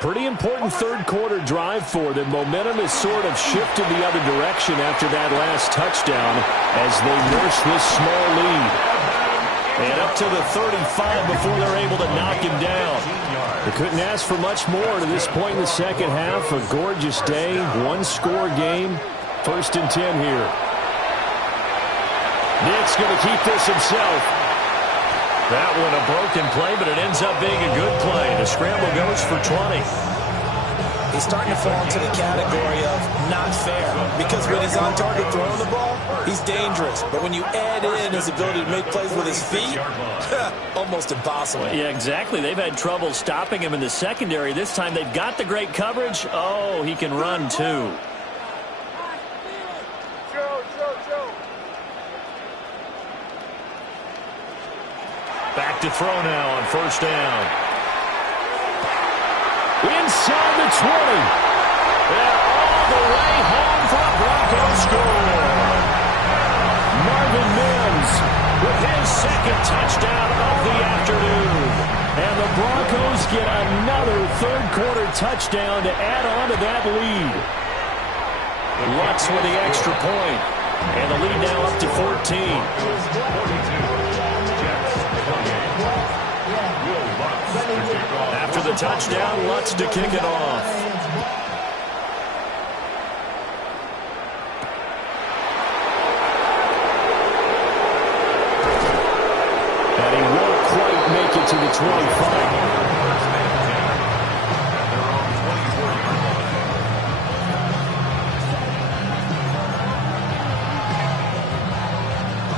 Pretty important third-quarter drive for them. Momentum has sort of shifted the other direction after that last touchdown as they nurse this small lead. And up to the 35 before they're able to knock him down. They couldn't ask for much more to this point in the second half. A gorgeous day, one-score game. 1st and 10 here. Nick's going to keep this himself. That one a broken play, but it ends up being a good play. The scramble goes for 20. He's starting to fall into the category of not fair, because when he's on target throwing the ball, he's dangerous. But when you add in his ability to make plays with his feet, almost impossible. Yeah, exactly. They've had trouble stopping him in the secondary. This time they've got the great coverage. Oh, he can run too. Back to throw now on 1st down. Inside the 20. And all the way home for a Broncos score. Marvin Mims with his 2nd touchdown of the afternoon. And the Broncos get another third-quarter touchdown to add on to that lead. Lutz with the extra point. And the lead now up to 14. After the touchdown, Lutz to kick it off. And he won't quite make it to the 25.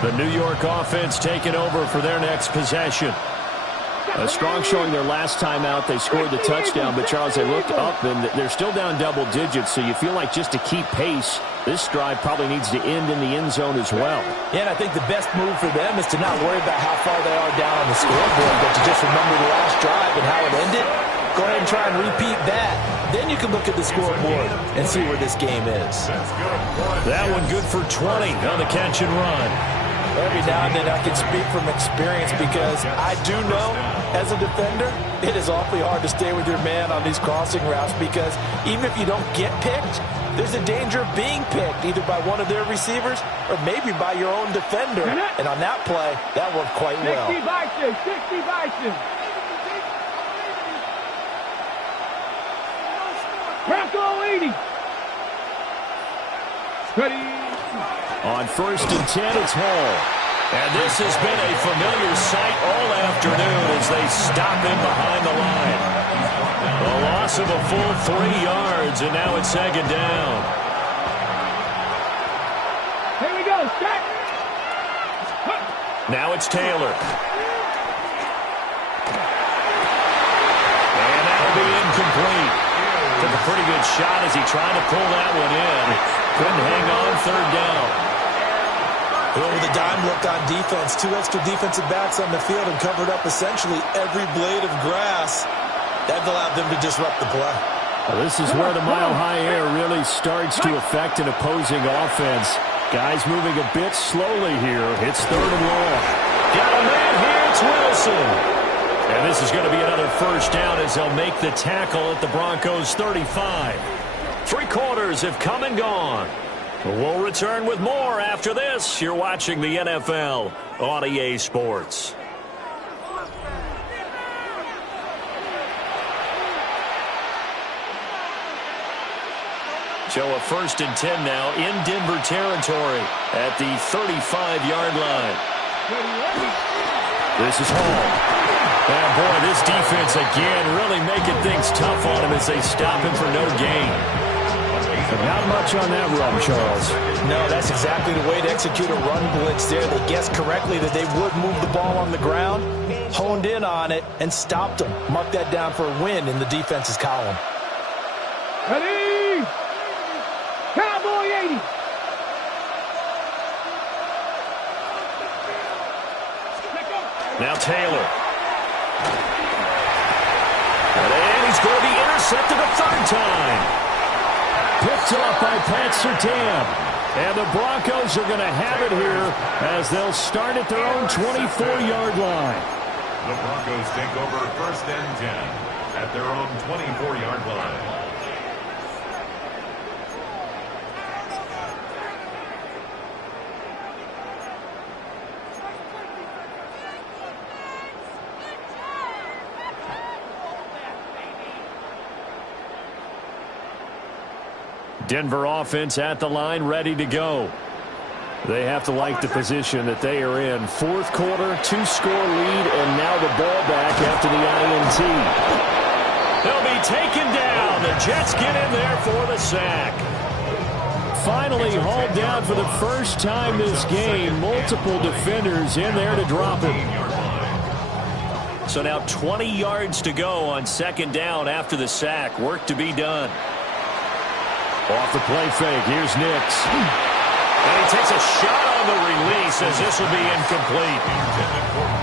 The New York offense taking over for their next possession. A strong showing their last time out. They scored the touchdown, but, Charles, they looked up, and they're still down double digits, so you feel like just to keep pace, this drive probably needs to end in the end zone as well. Yeah, and I think the best move for them is to not worry about how far they are down on the scoreboard, but to just remember the last drive and how it ended. Go ahead and try and repeat that. Then you can look at the scoreboard and see where this game is. That one good for 20 on the catch and run. Every now and then I can speak from experience because I do know, as a defender, it is awfully hard to stay with your man on these crossing routes because even if you don't get picked, there's a danger of being picked either by one of their receivers or maybe by your own defender. And on that play, that worked quite well. 60 Bison. Bronco 80. Ready. On 1st and 10, it's Hall. And this has been a familiar sight all afternoon as they stop him behind the line. A loss of a full 3 yards, and now it's 2nd down. Here we go, set. Now it's Taylor. And that'll be incomplete. Took a pretty good shot as he tried to pull that one in. Couldn't hang on 3rd down. Over the dime look on defense. 2 extra defensive backs on the field and covered up essentially every blade of grass. That allowed them to disrupt the play. Well, this is where the mile-high air really starts to affect an opposing offense. Guys moving a bit slowly here. It's 3rd and long. Got a man here. It's Wilson. And this is going to be another 1st down as they'll make the tackle at the Broncos' 35. 3 quarters have come and gone. We'll return with more after this. You're watching the NFL on EA Sports. So a 1st and 10 now in Denver territory at the 35-yard line. This is Hall. And boy, this defense again really making things tough on him as they stop him for no gain. Not much on that run, Charles. No, that's exactly the way to execute a run blitz there. They guessed correctly that they would move the ball on the ground, honed in on it, and stopped them. Mark that down for a win in the defense's column. Ready? Cowboy 80. Now Taylor. And he's going to be intercepted a 3rd time. Picked off by Pat Surtain. And the Broncos are going to have it here as they'll start at their own 24-yard line. The Broncos take over 1st and 10 at their own 24-yard line. Denver offense at the line, ready to go. They have to like the position that they are in. 4th quarter, 2-score lead, and now the ball back after the INT. They'll be taken down. The Jets get in there for the sack. Finally hauled down for the first time this game. Multiple defenders in there to drop him. So now 20 yards to go on 2nd down after the sack. Work to be done. Off the play fake, here's Nix. And he takes a shot on the release as this will be incomplete.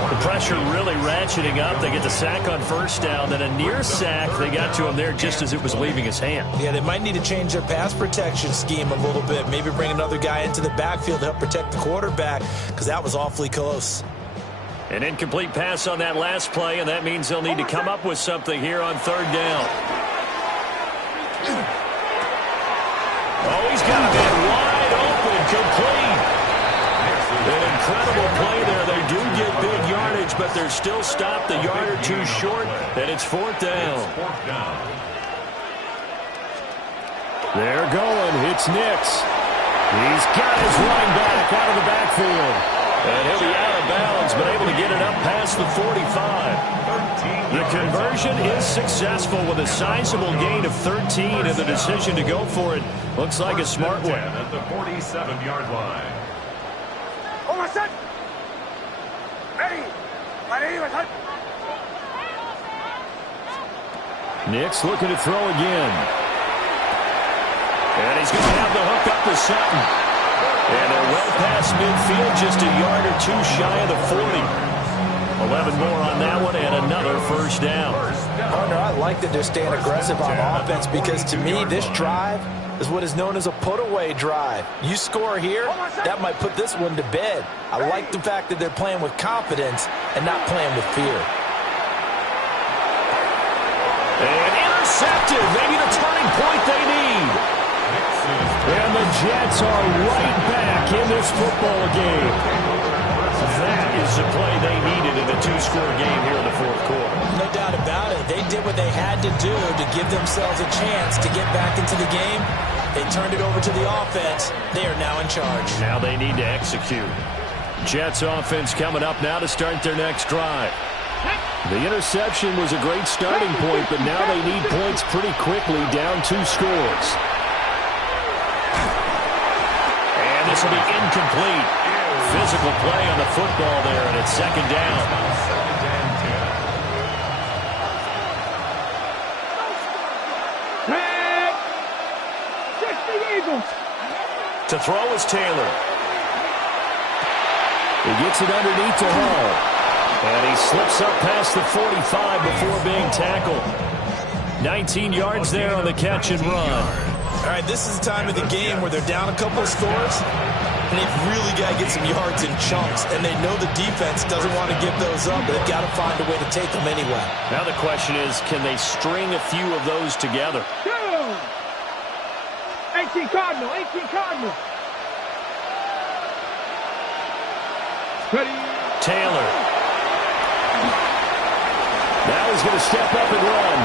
The pressure really ratcheting up. They get the sack on 1st down, then a near sack. They got to him there just as it was leaving his hand. Yeah, they might need to change their pass protection scheme a little bit. Maybe bring another guy into the backfield to help protect the quarterback because that was awfully close. An incomplete pass on that last play, and that means they'll need to come up with something here on 3rd down. Oh, he's got a man wide open, complete. An incredible play there. They do get big yardage, but they're still stopped a yard or 2 short, and it's 4th down. They're going. It's Nix. He's got his running back out of the backfield. And he'll be out of bounds, but able to get it up past the 45. The conversion is successful with a sizable gain of 13, and the decision to go for it looks like a smart one. At the 47-yard line. Nix looking to throw again. And he's going to have the hook up to Sutton. And they're well past midfield, just a yard or 2 shy of the 40. 11 more on that one, and another 1st down. Partner, I like that they're staying aggressive on offense because, to me, this drive is what is known as a put-away drive. You score here, that might put this one to bed. I like the fact that they're playing with confidence and not playing with fear. And intercepted, maybe the turning point they need. And the Jets are right back in this football game. That is the play they needed in a 2-score game here in the 4th quarter. No doubt about it. They did what they had to do to give themselves a chance to get back into the game. They turned it over to the offense. They are now in charge. Now they need to execute. Jets offense coming up now to start their next drive. The interception was a great starting point, but now they need points pretty quickly, down 2 scores. And this will be incomplete. Physical play on the football there, and it's 2nd down. To throw is Taylor. He gets it underneath to Hall. And he slips up past the 45 before being tackled. 19 yards there on the catch and run. All right, this is the time of the game where they're down a couple of scores, and they've really got to get some yards in chunks, and they know the defense doesn't want to give those up, but they've got to find a way to take them anyway. Now the question is, can they string a few of those together? 18 Cardinal, 18 Cardinal. Ready. Taylor. Now he's going to step up and run.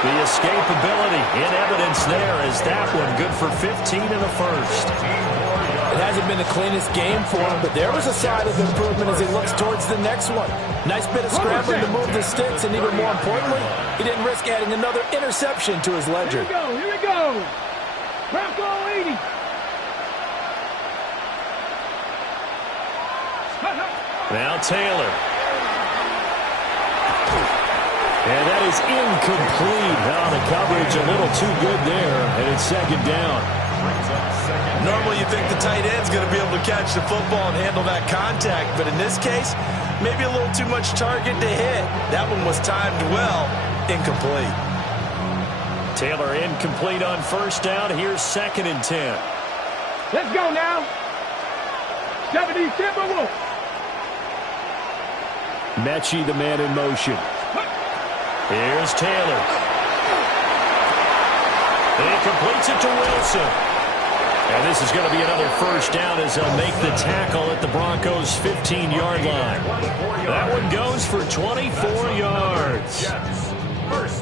The escapability in evidence there as that one good for 15 in the first. It hasn't been the cleanest game for him, but there was a sign of improvement as he looks towards the next one. Nice bit of scrambling to move the sticks, and even more importantly, he didn't risk adding another interception to his ledger. Here we go. Bronco 80. Now Taylor. And that is incomplete. Now the coverage a little too good there, and it's second down. Normally you think the tight end's going to be able to catch the football and handle that contact, but in this case, maybe a little too much target to hit. That one was timed well, incomplete. Taylor incomplete on first down. Here's 2nd and 10. Let's go now. 70 Timberwolves. Mechie, the man in motion. Here's Taylor. He completes it to Wilson. And this is going to be another first down as they'll make the tackle at the Broncos' 15-yard line. That one goes for 24 yards.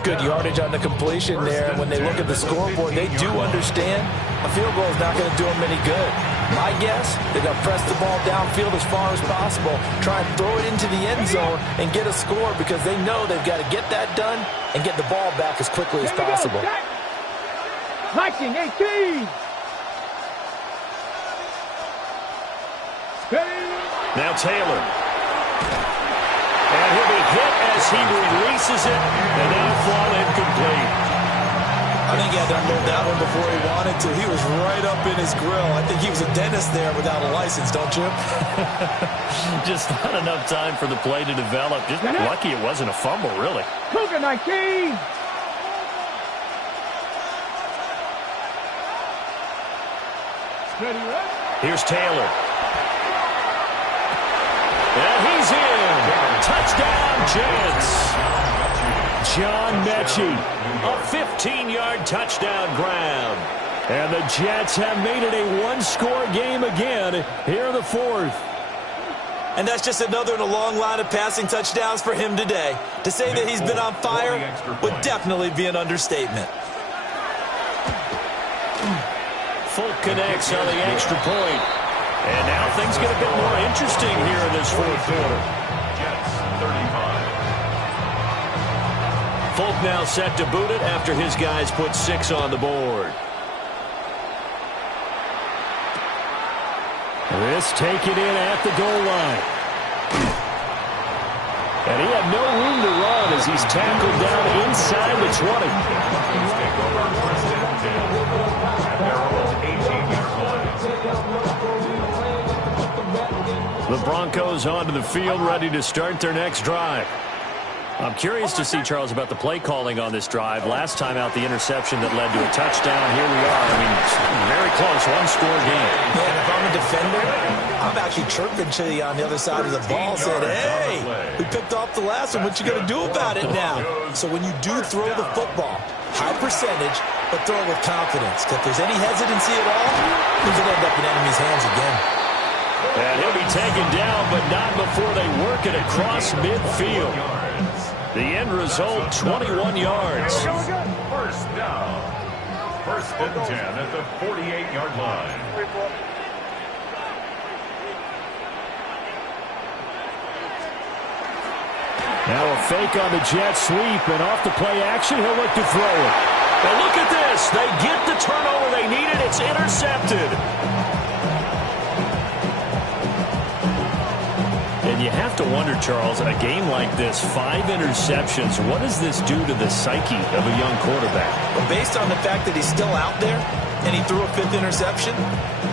Good yardage on the completion there. When they look at the scoreboard, they do understand a field goal is not going to do them any good. My guess, they're going to press the ball downfield as far as possible, try and throw it into the end zone and get a score because they know they've got to get that done and get the ball back as quickly as possible. Viking 18. Now Taylor. And he'll be hit as he releases it, and that'll fall incomplete. I think he had to unload that one before he wanted to. He was right up in his grill. I think he was a dentist there without a license, don't you? Just not enough time for the play to develop. Just lucky it wasn't a fumble, really. Cougar 19. Here's Taylor. And he's in. Touchdown, Jets. John Mechie, a 15-yard touchdown grab. And the Jets have made it a one-score game again here in the fourth. And that's just another in a long line of passing touchdowns for him today. To say that he's been on fire would definitely be an understatement. Fulk connects on the extra point. And now things get a bit more interesting here in this fourth quarter. Jets 35. Fulk now set to boot it after his guys put 6 on the board. This taken in at the goal line. And he had no room to run as he's tackled down inside the 20. The Broncos onto the field, ready to start their next drive. I'm curious to see, Charles, about the play calling on this drive. Last time out, the interception that led to a touchdown. Here we are. I mean, very close, one-score game. Man, if I'm a defender, I'm actually chirping to you on the other side of the ball, saying, hey, we picked off the last one. What you going to do about it now? So when you do throw the football, high percentage, but throw it with confidence. If there's any hesitancy at all, it could end up in enemy's hands again. And he'll be taken down, but not before they work it across midfield. The end result, 21 yards. First down. 1st and 10 at the 48-yard line. Now a fake on the jet sweep, and off the play action, he'll look to throw it. And look at this. They get the turnover they needed. It's intercepted. And you have to wonder, Charles, a game like this, 5 interceptions, what does this do to the psyche of a young quarterback? Well, based on the fact that he's still out there and he threw a 5th interception,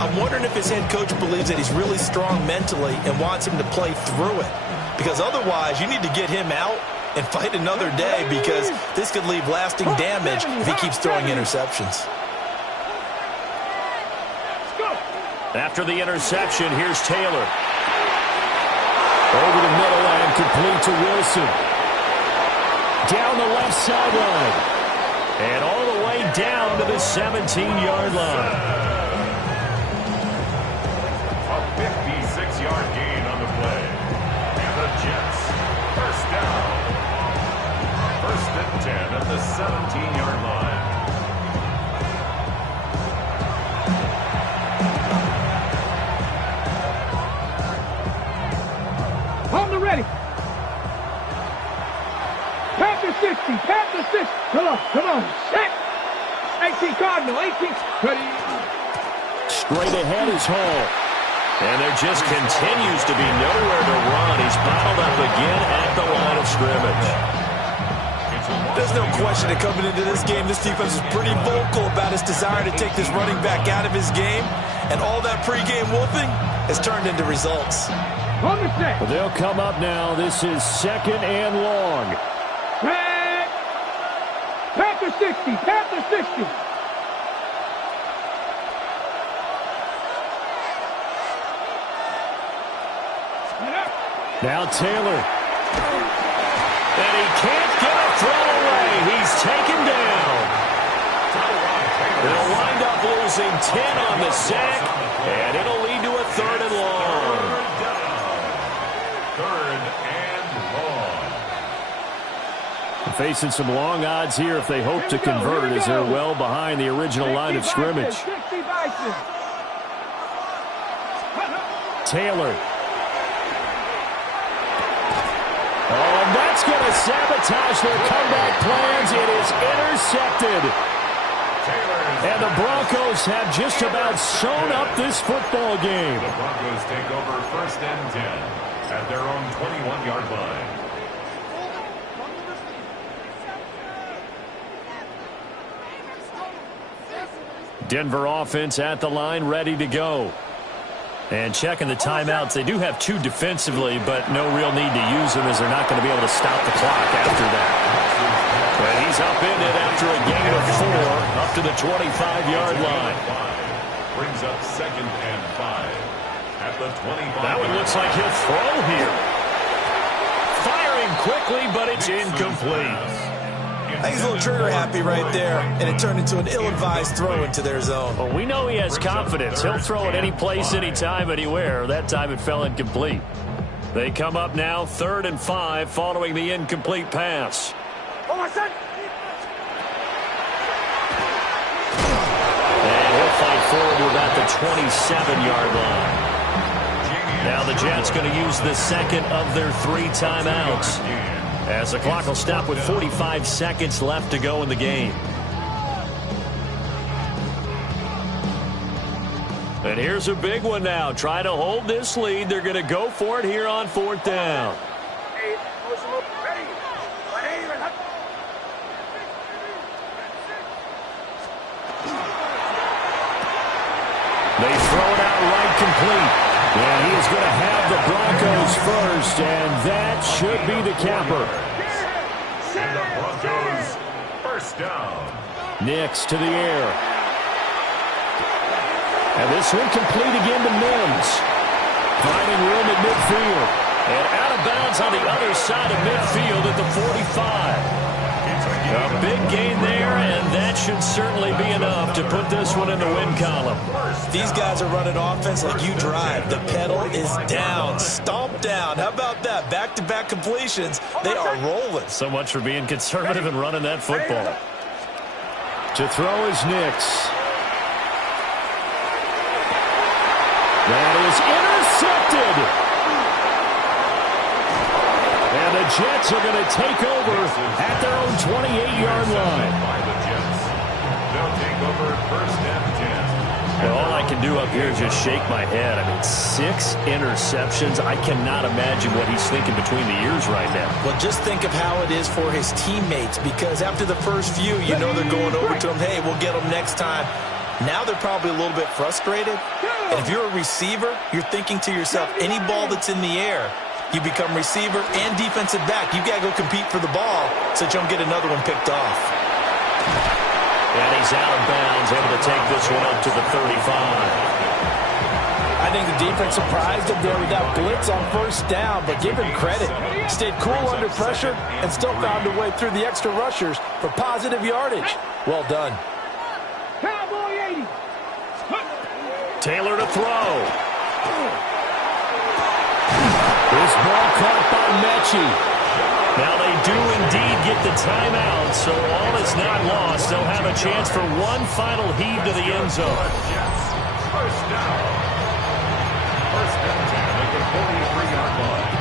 I'm wondering if his head coach believes that he's really strong mentally and wants him to play through it. Because otherwise, you need to get him out and fight another day because this could leave lasting damage if he keeps throwing interceptions. After the interception, here's Taylor. Over the middle and complete to Wilson. Down the left sideline. And all the way down to the 17-yard line. A 56-yard gain on the play. And the Jets, first down. 1st and 10 at the 17-yard line. On the ready. Panther 60. Panther 60. Come on. Set. 18 Cardinal. 18. Ready. Straight ahead is Hall. And there just continues to be nowhere to run. He's bottled up again at the line of scrimmage. There's no question that coming into this game, this defense is pretty vocal about its desire to take this running back out of his game. And all that pregame wolfing has turned into results. On the set. Well, they'll come up now. This is 2nd and long. Set. Panther 60. Panther 60. Now Taylor. And he can't get a throw away. He's taken down. They'll wind up losing 10 on the sack, and it'll lead to a 3rd and long. 3rd and long. Facing some long odds here if they hope to convert as they're well behind the original line of scrimmage. Taylor. Oh, and that's going to sabotage their comeback plans. It is intercepted. And the Broncos have just about sewn up this football game. The Broncos take over 1st and 10 at their own 21-yard line. Denver offense at the line, ready to go. And checking the timeouts. They do have 2 defensively, but no real need to use them as they're not going to be able to stop the clock after that. And he's up in it after a gain of 4 up to the 25-yard line. Brings up 2nd and 5 at the 25. That one looks like he'll throw here. Firing quickly, but it's incomplete. I think he's a little trigger happy right there, and it turned into an ill-advised throw into their zone. Well, we know he has confidence. He'll throw it any place, anytime, anywhere. That time it fell incomplete. They come up now 3rd and 5 following the incomplete pass. And he'll fight forward to about the 27-yard line. Now the Jets going to use the 2nd of their 3 timeouts, as the clock will stop with 45 seconds left to go in the game. And here's a big one now. Trying to hold this lead. They're going to go for it here on 4th down. They throw it out right complete. And he is going to have the Broncos first, and that should be the capper. And the Broncos 1st down. Nix to the air. And this one complete again to Mims. Finding room at midfield. And out of bounds on the other side of midfield at the 45. A big gain there, and that should certainly be enough to put this one in the win column. These guys are running offense like you drive. The pedal is down, stomp down. How about that? Back-to-back completions. They are rolling. So much for being conservative and running that football. To throw is Nix. That is intercepted. And the Jets are going to take over at their own 28-yard line. They'll take over 1st and 10. Well, all I can do up here is just shake my head. I mean, 6 interceptions. I cannot imagine what he's thinking between the ears right now. Well, just think of how it is for his teammates, because after the first few, you know they're going over to him, hey, we'll get them next time. Now they're probably a little bit frustrated. And if you're a receiver, you're thinking to yourself, any ball that's in the air, you become receiver and defensive back. You got to go compete for the ball so that you don't get another one picked off. And he's out of bounds, able to take this one up to the 35. I think the defense surprised him there with that blitz on 1st down, but give him credit. Stayed cool under pressure and still found a way through the extra rushers for positive yardage. Well done. Cowboy 80. Taylor to throw. This ball caught by Mechie. Now they do indeed get the timeout, so all is not lost. They'll have a chance for one final heave to the end zone. First down. First and 10 at the 43-yard line.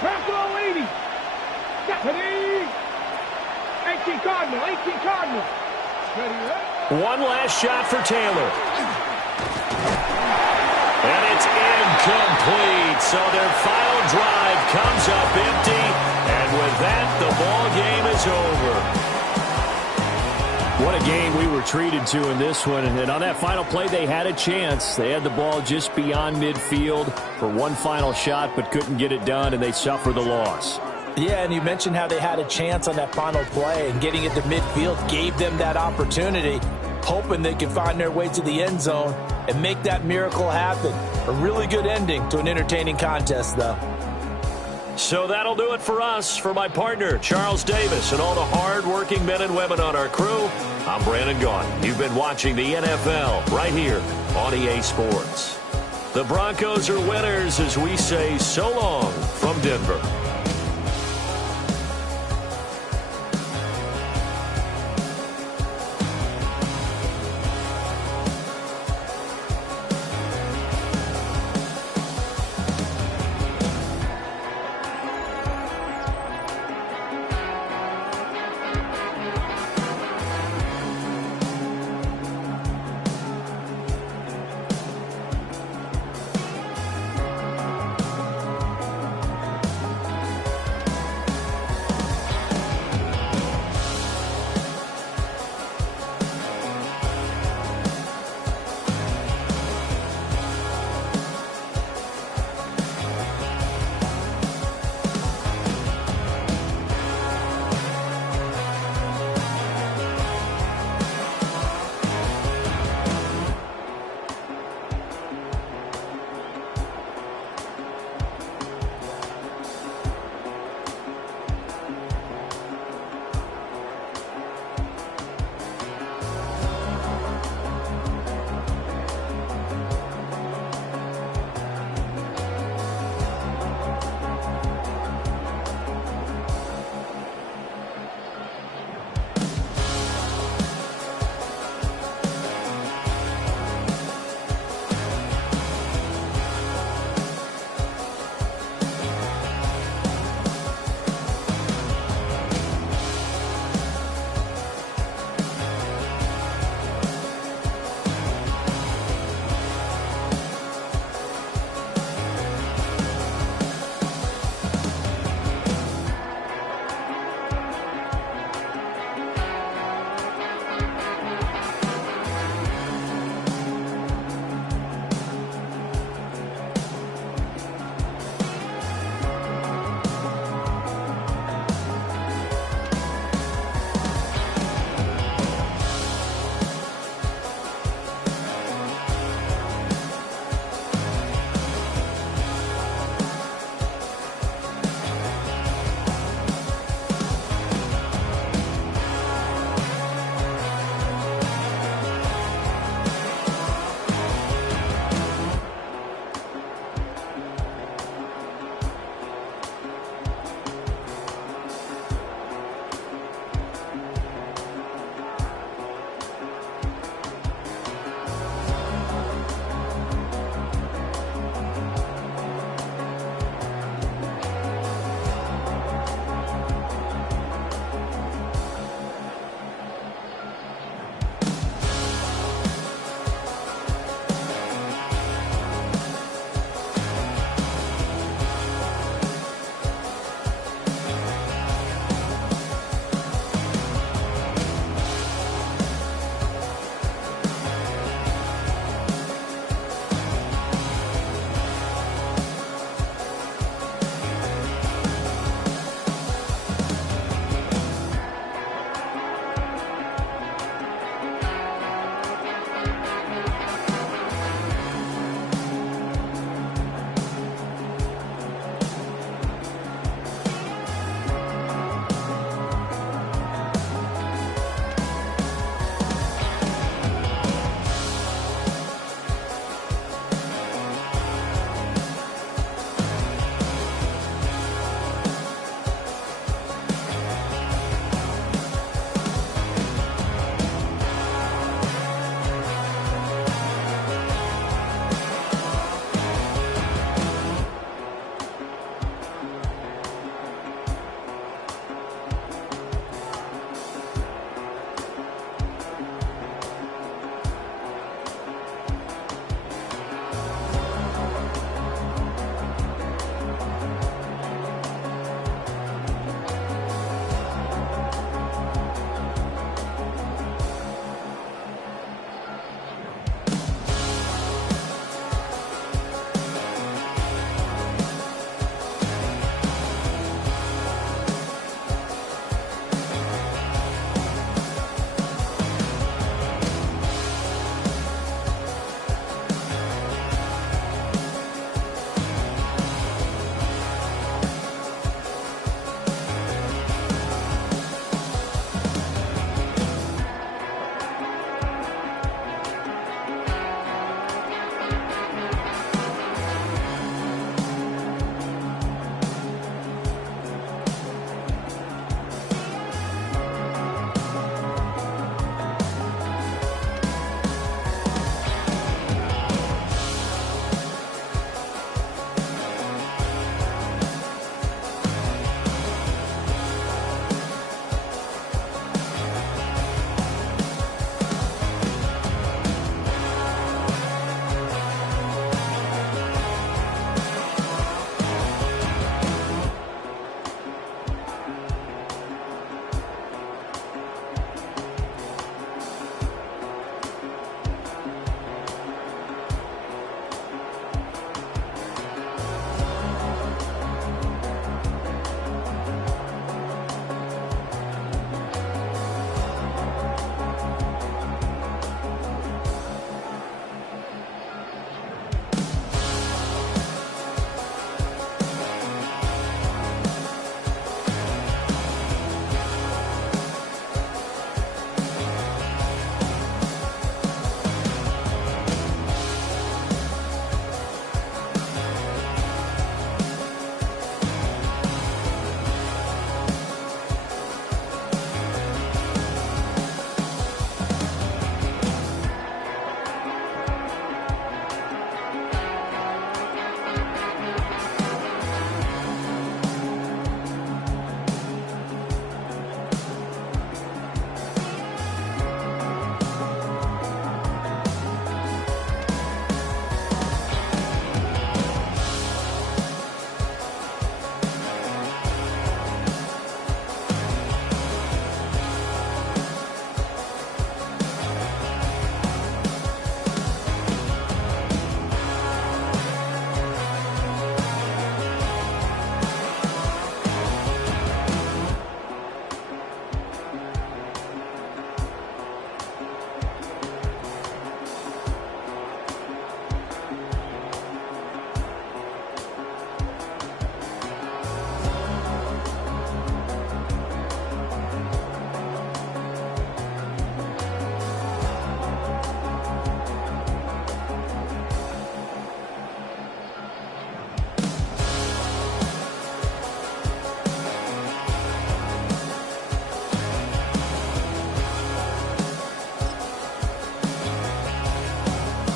Transfer 80. Stephanie. 18 Cardinal. 18 Cardinal. Ready up. One last shot for Taylor. And it's incomplete. So their final drive comes up empty. And with that, the ball game is over. What a game we were treated to in this one. And on that final play, they had a chance. They had the ball just beyond midfield for one final shot, but couldn't get it done, and they suffer the loss. Yeah, and you mentioned how they had a chance on that final play, and getting it to midfield gave them that opportunity, hoping they could find their way to the end zone and make that miracle happen. A really good ending to an entertaining contest, though. So that'll do it for us. For my partner, Charles Davis, and all the hard-working men and women on our crew, I'm Brandon Gaudin. You've been watching the NFL right here on EA Sports. The Broncos are winners as we say so long from Denver.